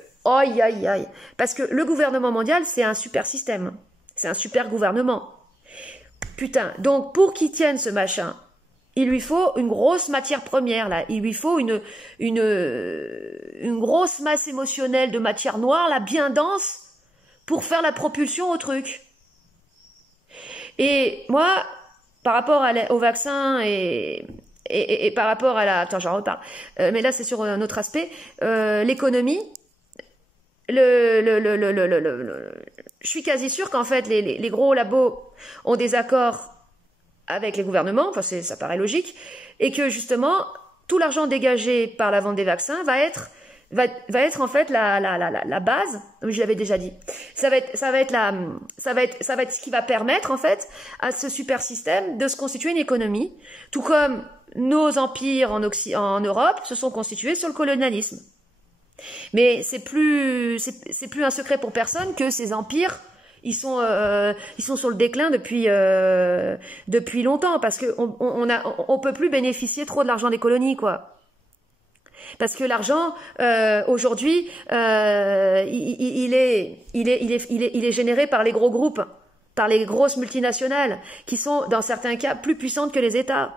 parce que le gouvernement mondial, c'est un super système. C'est un super gouvernement. Putain, donc pour qu'il tienne ce machin, il lui faut une grosse matière première, là. Il lui faut une grosse masse émotionnelle de matière noire, là, bien dense, pour faire la propulsion au truc. Et moi, par rapport au vaccin et par rapport à la... Attends, j'en reparle. Mais là, c'est sur un autre aspect. L'économie. Je suis quasi sûre qu'en fait, les gros labos ont des accords avec les gouvernements. Enfin, ça paraît logique. Et que justement, tout l'argent dégagé par la vente des vaccins va être en fait la base, je l'avais déjà dit. Ça va être ce qui va permettre en fait à ce super système de se constituer une économie, tout comme nos empires en Europe se sont constitués sur le colonialisme. Mais c'est plus un secret pour personne que ces empires ils sont sur le déclin depuis longtemps parce que on peut plus bénéficier trop de l'argent des colonies, quoi. Parce que l'argent aujourd'hui il est généré par les gros groupes, par les grosses multinationales qui sont dans certains cas plus puissantes que les États.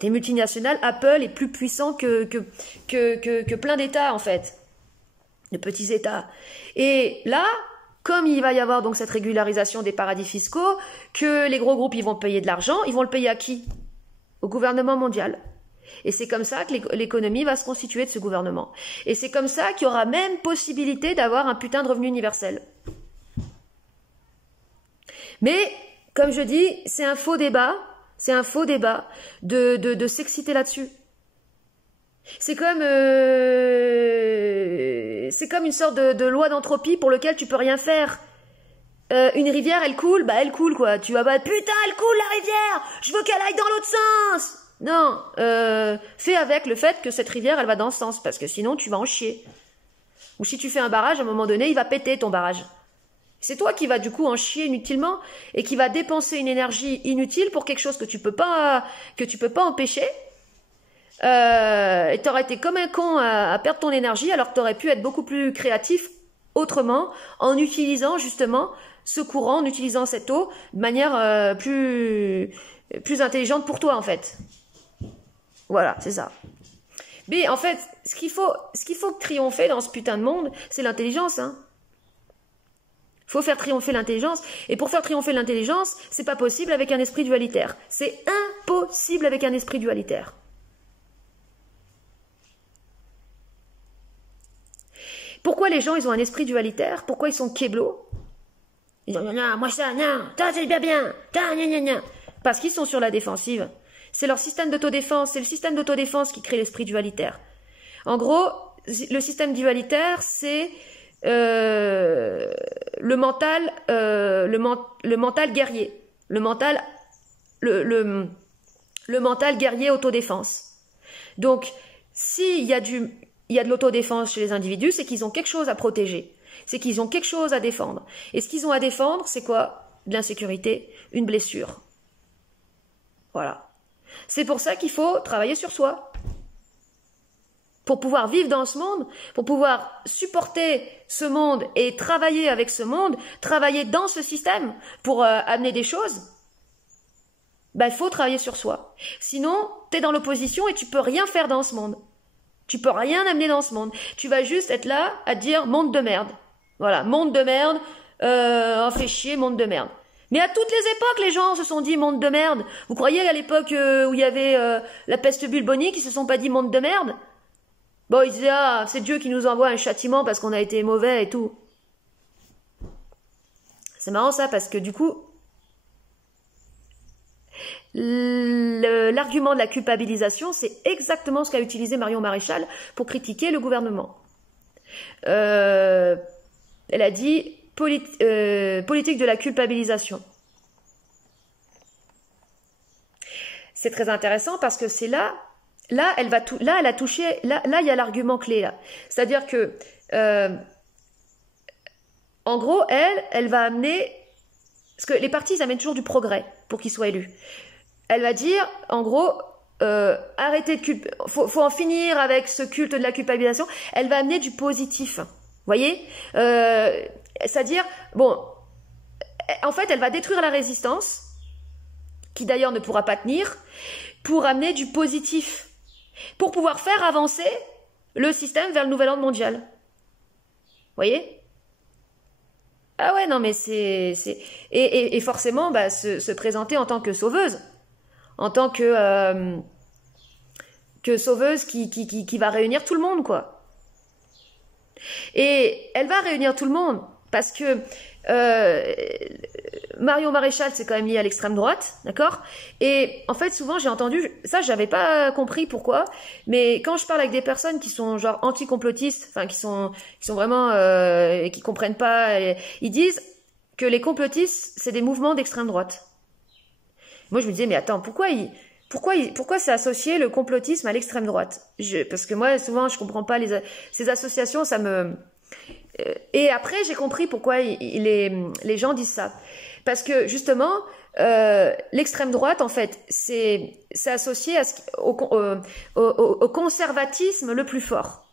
Des multinationales, Apple est plus puissant que plein d'États en fait, de petits États. Et là, comme il va y avoir donc cette régularisation des paradis fiscaux, que les gros groupes ils vont payer de l'argent, ils vont le payer à qui? Au gouvernement mondial. Et c'est comme ça que l'économie va se constituer de ce gouvernement. Et c'est comme ça qu'il y aura même possibilité d'avoir un putain de revenu universel. Mais, comme je dis, c'est un faux débat de s'exciter là-dessus. C'est comme une sorte de loi d'entropie pour laquelle tu peux rien faire. Une rivière, elle coule quoi. Tu vas putain, elle coule la rivière. Je veux qu'elle aille dans l'autre sens. Non, fais avec le fait que cette rivière, elle va dans ce sens, parce que sinon tu vas en chier. Ou si tu fais un barrage, à un moment donné, il va péter ton barrage. C'est toi qui vas du coup en chier inutilement et qui va dépenser une énergie inutile pour quelque chose que tu peux pas empêcher. Et t'aurais été comme un con à perdre ton énergie, alors que t'aurais pu être beaucoup plus créatif autrement, en utilisant justement ce courant, en utilisant cette eau de manière plus intelligente pour toi en fait. Voilà, c'est ça. Mais en fait, ce qu'il faut triompher dans ce putain de monde, c'est l'intelligence, hein. Faut faire triompher l'intelligence. Et pour faire triompher l'intelligence, c'est pas possible avec un esprit dualitaire. C'est impossible avec un esprit dualitaire. Pourquoi les gens, ils ont un esprit dualitaire? Pourquoi ils sont kéblos? Ils disent, moi ça, non, toi c'est bien, parce qu'ils sont sur la défensive. C'est leur système d'autodéfense. C'est le système d'autodéfense qui crée l'esprit dualitaire. En gros, le système dualitaire, c'est le mental guerrier. Le mental guerrier autodéfense. Donc, s'il y a de l'autodéfense chez les individus, c'est qu'ils ont quelque chose à protéger. C'est qu'ils ont quelque chose à défendre. Et ce qu'ils ont à défendre, c'est quoi? De l'insécurité, une blessure. Voilà. C'est pour ça qu'il faut travailler sur soi. Pour pouvoir vivre dans ce monde, pour pouvoir supporter ce monde et travailler avec ce monde, travailler dans ce système pour amener des choses, il faut travailler sur soi. Sinon, tu es dans l'opposition et tu peux rien faire dans ce monde. Tu peux rien amener dans ce monde. Tu vas juste être là à dire monde de merde. Voilà, monde de merde, fait chier, monde de merde. Mais à toutes les époques, les gens se sont dit monde de merde. Vous croyez à l'époque où il y avait la peste bubonique, ils se sont pas dit monde de merde? Bon, ils disaient, ah, c'est Dieu qui nous envoie un châtiment parce qu'on a été mauvais et tout. C'est marrant ça, parce que du coup, l'argument de la culpabilisation, c'est exactement ce qu'a utilisé Marion Maréchal pour critiquer le gouvernement. Elle a dit politique de la culpabilisation. C'est très intéressant parce que c'est là elle a touché, là il y a l'argument clé là. C'est-à-dire que en gros, elle va amener, parce que les partis ils amènent toujours du progrès pour qu'ils soient élus. Elle va dire, en gros, arrêtez de faut en finir avec ce culte de la culpabilisation. Elle va amener du positif. Voyez, c'est-à-dire, bon, en fait, elle va détruire la résistance, qui d'ailleurs ne pourra pas tenir, pour amener du positif, pour pouvoir faire avancer le système vers le nouvel ordre mondial. Voyez? Ah ouais, non, mais et forcément, se présenter en tant que sauveuse, en tant que sauveuse qui va réunir tout le monde, quoi. Et elle va réunir tout le monde parce que Marion Maréchal, c'est quand même lié à l'extrême droite, d'accord? Et en fait, souvent, j'ai entendu, ça, j'avais pas compris pourquoi, mais quand je parle avec des personnes qui sont genre anti-complotistes, enfin, qui sont vraiment, et qui comprennent pas, ils disent que les complotistes, c'est des mouvements d'extrême droite. Moi, je me disais, mais attends, pourquoi c'est associé le complotisme à l'extrême droite? Parce que moi, souvent, je comprends pas ces associations, ça me... Et après, j'ai compris pourquoi les gens disent ça. Parce que, justement, l'extrême droite, en fait, c'est associé au conservatisme le plus fort.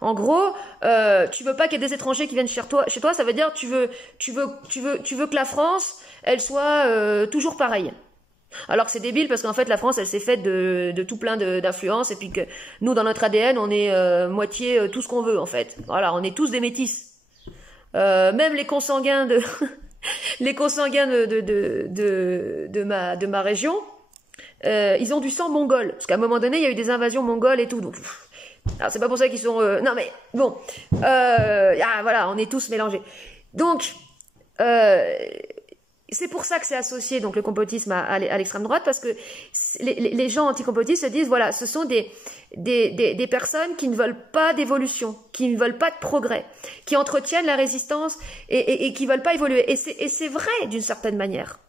En gros, tu veux pas qu'il y ait des étrangers qui viennent chez toi, ça veut dire tu veux que la France, elle soit toujours pareille. Alors que c'est débile parce qu'en fait la France elle s'est faite de tout plein d'influences et puis que nous dans notre ADN on est moitié tout ce qu'on veut en fait. Voilà, on est tous des métis. Même les consanguins de de ma région, ils ont du sang mongol parce qu'à un moment donné il y a eu des invasions mongoles et tout. Donc alors c'est pas pour ça qu'ils sont non mais bon voilà, on est tous mélangés. Donc c'est pour ça que c'est associé donc le complotisme à l'extrême droite parce que les gens anticomplotistes se disent voilà, ce sont des personnes qui ne veulent pas d'évolution, qui ne veulent pas de progrès, qui entretiennent la résistance et qui veulent pas évoluer. Et c'est vrai d'une certaine manière.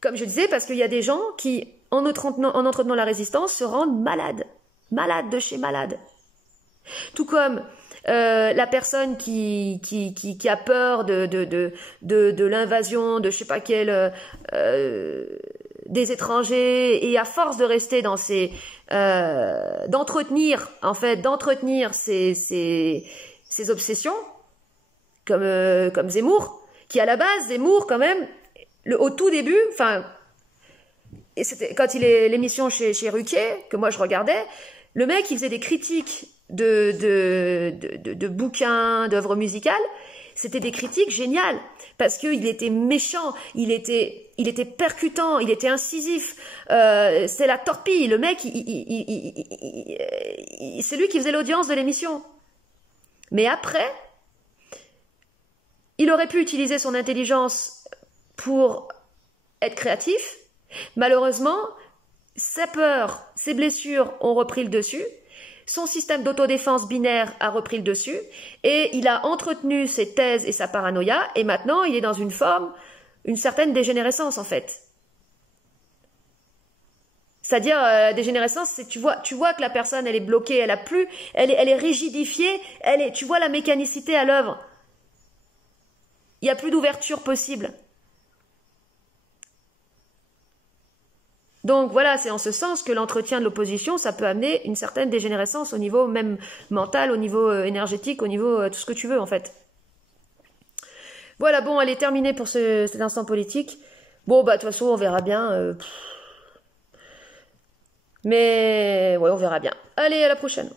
Comme je disais, parce qu'il y a des gens qui en entretenant la résistance se rendent malades de chez malades. Tout comme la personne qui a peur de l'invasion de je sais pas quel des étrangers et à force de rester dans d'entretenir ces obsessions comme Zemmour, qui à la base Zemmour quand même au tout début, enfin et c'était quand il est l'émission chez Ruquier que moi je regardais, le mec il faisait des critiques de bouquins, d'œuvres musicales, c'était des critiques géniales parce qu'il était méchant, il était percutant, il était incisif, c'est la torpille, le mec, c'est lui qui faisait l'audience de l'émission. Mais après, il aurait pu utiliser son intelligence pour être créatif. Malheureusement, sa peur, ses blessures ont repris le dessus, son système d'autodéfense binaire a repris le dessus, et il a entretenu ses thèses et sa paranoïa, et maintenant il est dans une forme, une certaine dégénérescence en fait. C'est-à-dire, dégénérescence, c'est tu vois que la personne elle est bloquée, elle est rigidifiée, tu vois la mécanicité à l'œuvre. Il n'y a plus d'ouverture possible. Donc voilà, c'est en ce sens que l'entretien de l'opposition, ça peut amener une certaine dégénérescence au niveau même mental, au niveau énergétique, au niveau tout ce que tu veux en fait. Voilà, bon, elle est terminée pour cet instant politique. Bon, bah de toute façon, on verra bien. Mais ouais, on verra bien. Allez, à la prochaine.